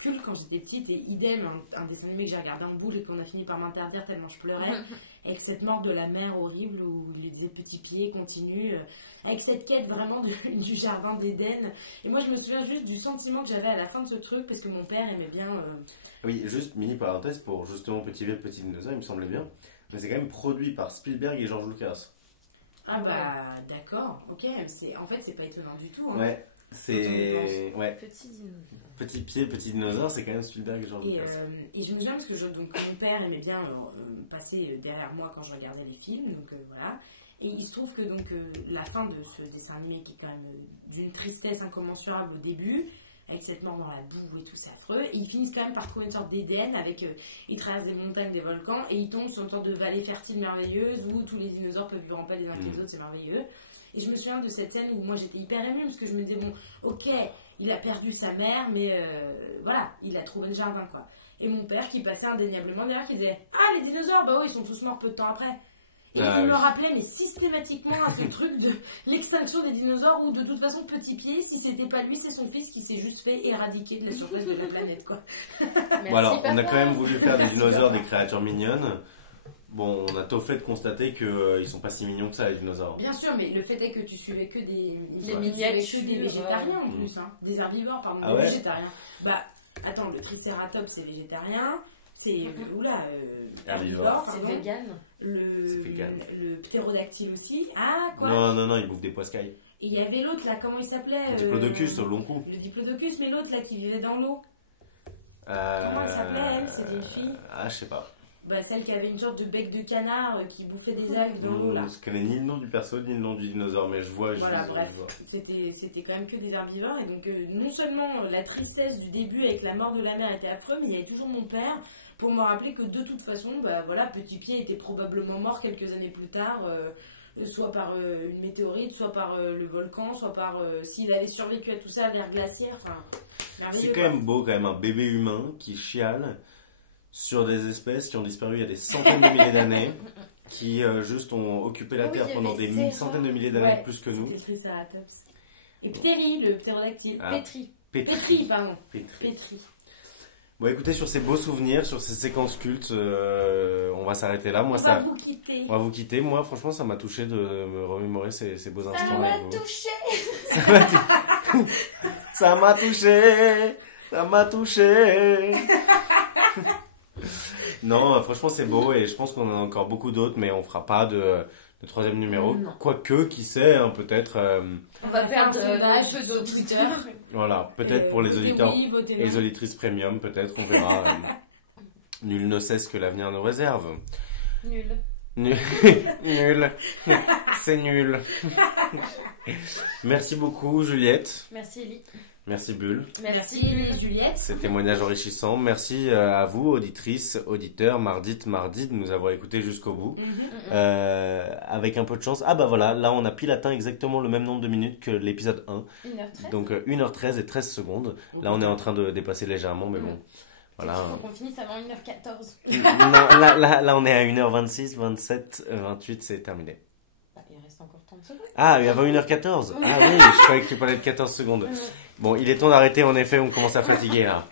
cultes quand j'étais petite, et idem un dessin animé que j'ai regardé en boucle et qu'on a fini par m'interdire tellement je pleurais, avec cette mort de la mère horrible où il disait petit pied continue, avec cette quête vraiment du jardin d'Éden. Et moi je me souviens juste du sentiment que j'avais à la fin de ce truc, parce que mon père aimait bien oui, juste mini parenthèse pour justement Petit Vieux Petit Dinosaure, il me semblait bien, mais c'est quand même produit par Spielberg et George Lucas. Ah bah d'accord, ok, en fait c'est pas étonnant du tout. Hein. Ouais, c'est... Ouais. Petit dinosaure. Petit pied, petit dinosaure, c'est quand même Spielberg et George Lucas. Et je me souviens parce que donc, mon père aimait bien passer derrière moi quand je regardais les films, donc voilà. Et il se trouve que donc la fin de ce dessin animé qui est quand même d'une tristesse incommensurable au début, avec cette mort dans la boue et tout, c'est affreux. Et ils finissent quand même par trouver une sorte d'Éden avec. Ils traversent des montagnes, des volcans, et ils tombent sur une sorte de vallée fertile merveilleuse où tous les dinosaures peuvent vivre en paix les uns avec les autres, c'est merveilleux. Et je me souviens de cette scène où moi j'étais hyper émue parce que je me disais, bon, ok, il a perdu sa mère, mais voilà, il a trouvé le jardin, quoi. Et mon père qui passait indéniablement derrière, qui disait, ah, les dinosaures, bah oui, ils sont tous morts peu de temps après. Et il me rappelait, mais systématiquement, à ce truc de l'extinction des dinosaures, où de toute façon, Petit Pied, si c'était pas lui, c'est son fils qui s'est juste fait éradiquer de la surface de la planète, quoi. Bon, alors, on a quand même voulu faire des dinosaures, des créatures mignonnes. Bon, on a tôt fait de constater qu'ils sont pas si mignons que ça, les dinosaures. Bien sûr, mais le fait est que tu suivais que des miniatures, des végétariens en plus, hein. Des herbivores, pardon, ah des végétariens. Bah, attends, le Triceratops c'est végétarien, c'est herbivore, c'est vegan. Le ptérodactyle aussi. Ah, quoi? Non, il bouffe des poiscailles. Et il y avait l'autre là, comment il s'appelait? Le diplodocus au long cou. Le diplodocus, mais l'autre là qui vivait dans l'eau. Comment elle s'appelait, elle? C'était une fille? Ah, je sais pas. Bah, celle qui avait une sorte de bec de canard qui bouffait des algues dans l'eau là. Je connais ni le nom du perso ni le nom du dinosaure, mais je vois. Voilà, bref, c'était quand même que des herbivores, et donc non seulement la tristesse du début avec la mort de la mère était affreuse, mais il y avait toujours mon père pour me rappeler que de toute façon, bah voilà, Petit Pied était probablement mort quelques années plus tard, soit par une météorite, soit par le volcan, soit par s'il avait survécu à tout ça, l'ère glaciaire. C'est quand même beau, quand même, un bébé humain qui chiale sur des espèces qui ont disparu il y a des centaines de milliers d'années, qui juste ont occupé la Terre pendant des centaines de milliers d'années de plus que nous. C'était le Triceratops. Et Ptéry, le ptérodactyle. Pétri. Pétri. Bon, écoutez, sur ces beaux souvenirs, sur ces séquences cultes, on va s'arrêter là. Moi, va vous quitter. On va vous quitter. Moi, franchement, ça m'a touché de me remémorer ces beaux instants. Ça m'a touché. Ça m'a touché. Ça m'a touché. Non, franchement, c'est beau, et je pense qu'on en a encore beaucoup d'autres, mais on fera pas de troisième numéro. Quoique, qui sait, hein, peut-être. On va perdre un peu d'auditeurs. Voilà, peut-être pour les auditeurs et les auditrices premium, peut-être, on verra. Nul ne sait ce que l'avenir nous réserve. Nul. C'est nul. Merci beaucoup, Juliette. Merci, Ellie. Merci, Bulle. Merci, Juliette. Ces témoignages enrichissants. Merci à vous, auditrices, auditeurs, mardi, de nous avoir écoutés jusqu'au bout. Avec un peu de chance. Ah bah voilà, là on a pile atteint exactement le même nombre de minutes que l'épisode 1. 1h13. Donc 1h13 et 13 secondes. Là on est en train de dépasser légèrement, mais bon. Voilà. Il faut qu'on finisse avant 1h14. Non, là on est à 1h26, 27, 28, c'est terminé. Il reste encore 30 secondes. Ah, avant 1h14. Ah oui, je croyais que tu parlais de 14 secondes. Bon, il est temps d'arrêter, en effet, on commence à fatiguer là.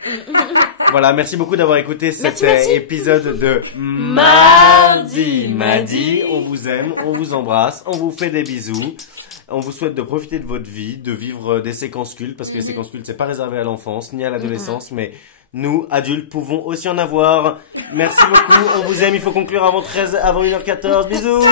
Voilà, merci beaucoup d'avoir écouté cet Merci. épisode de Mardi. Mardi. On vous aime, on vous embrasse, on vous fait des bisous. On vous souhaite de profiter de votre vie, de vivre des séquences cultes, parce que les séquences cultes, c'est pas réservé à l'enfance, ni à l'adolescence, mais nous, adultes, pouvons aussi en avoir. Merci beaucoup, on vous aime, il faut conclure avant 1h14. Bisous!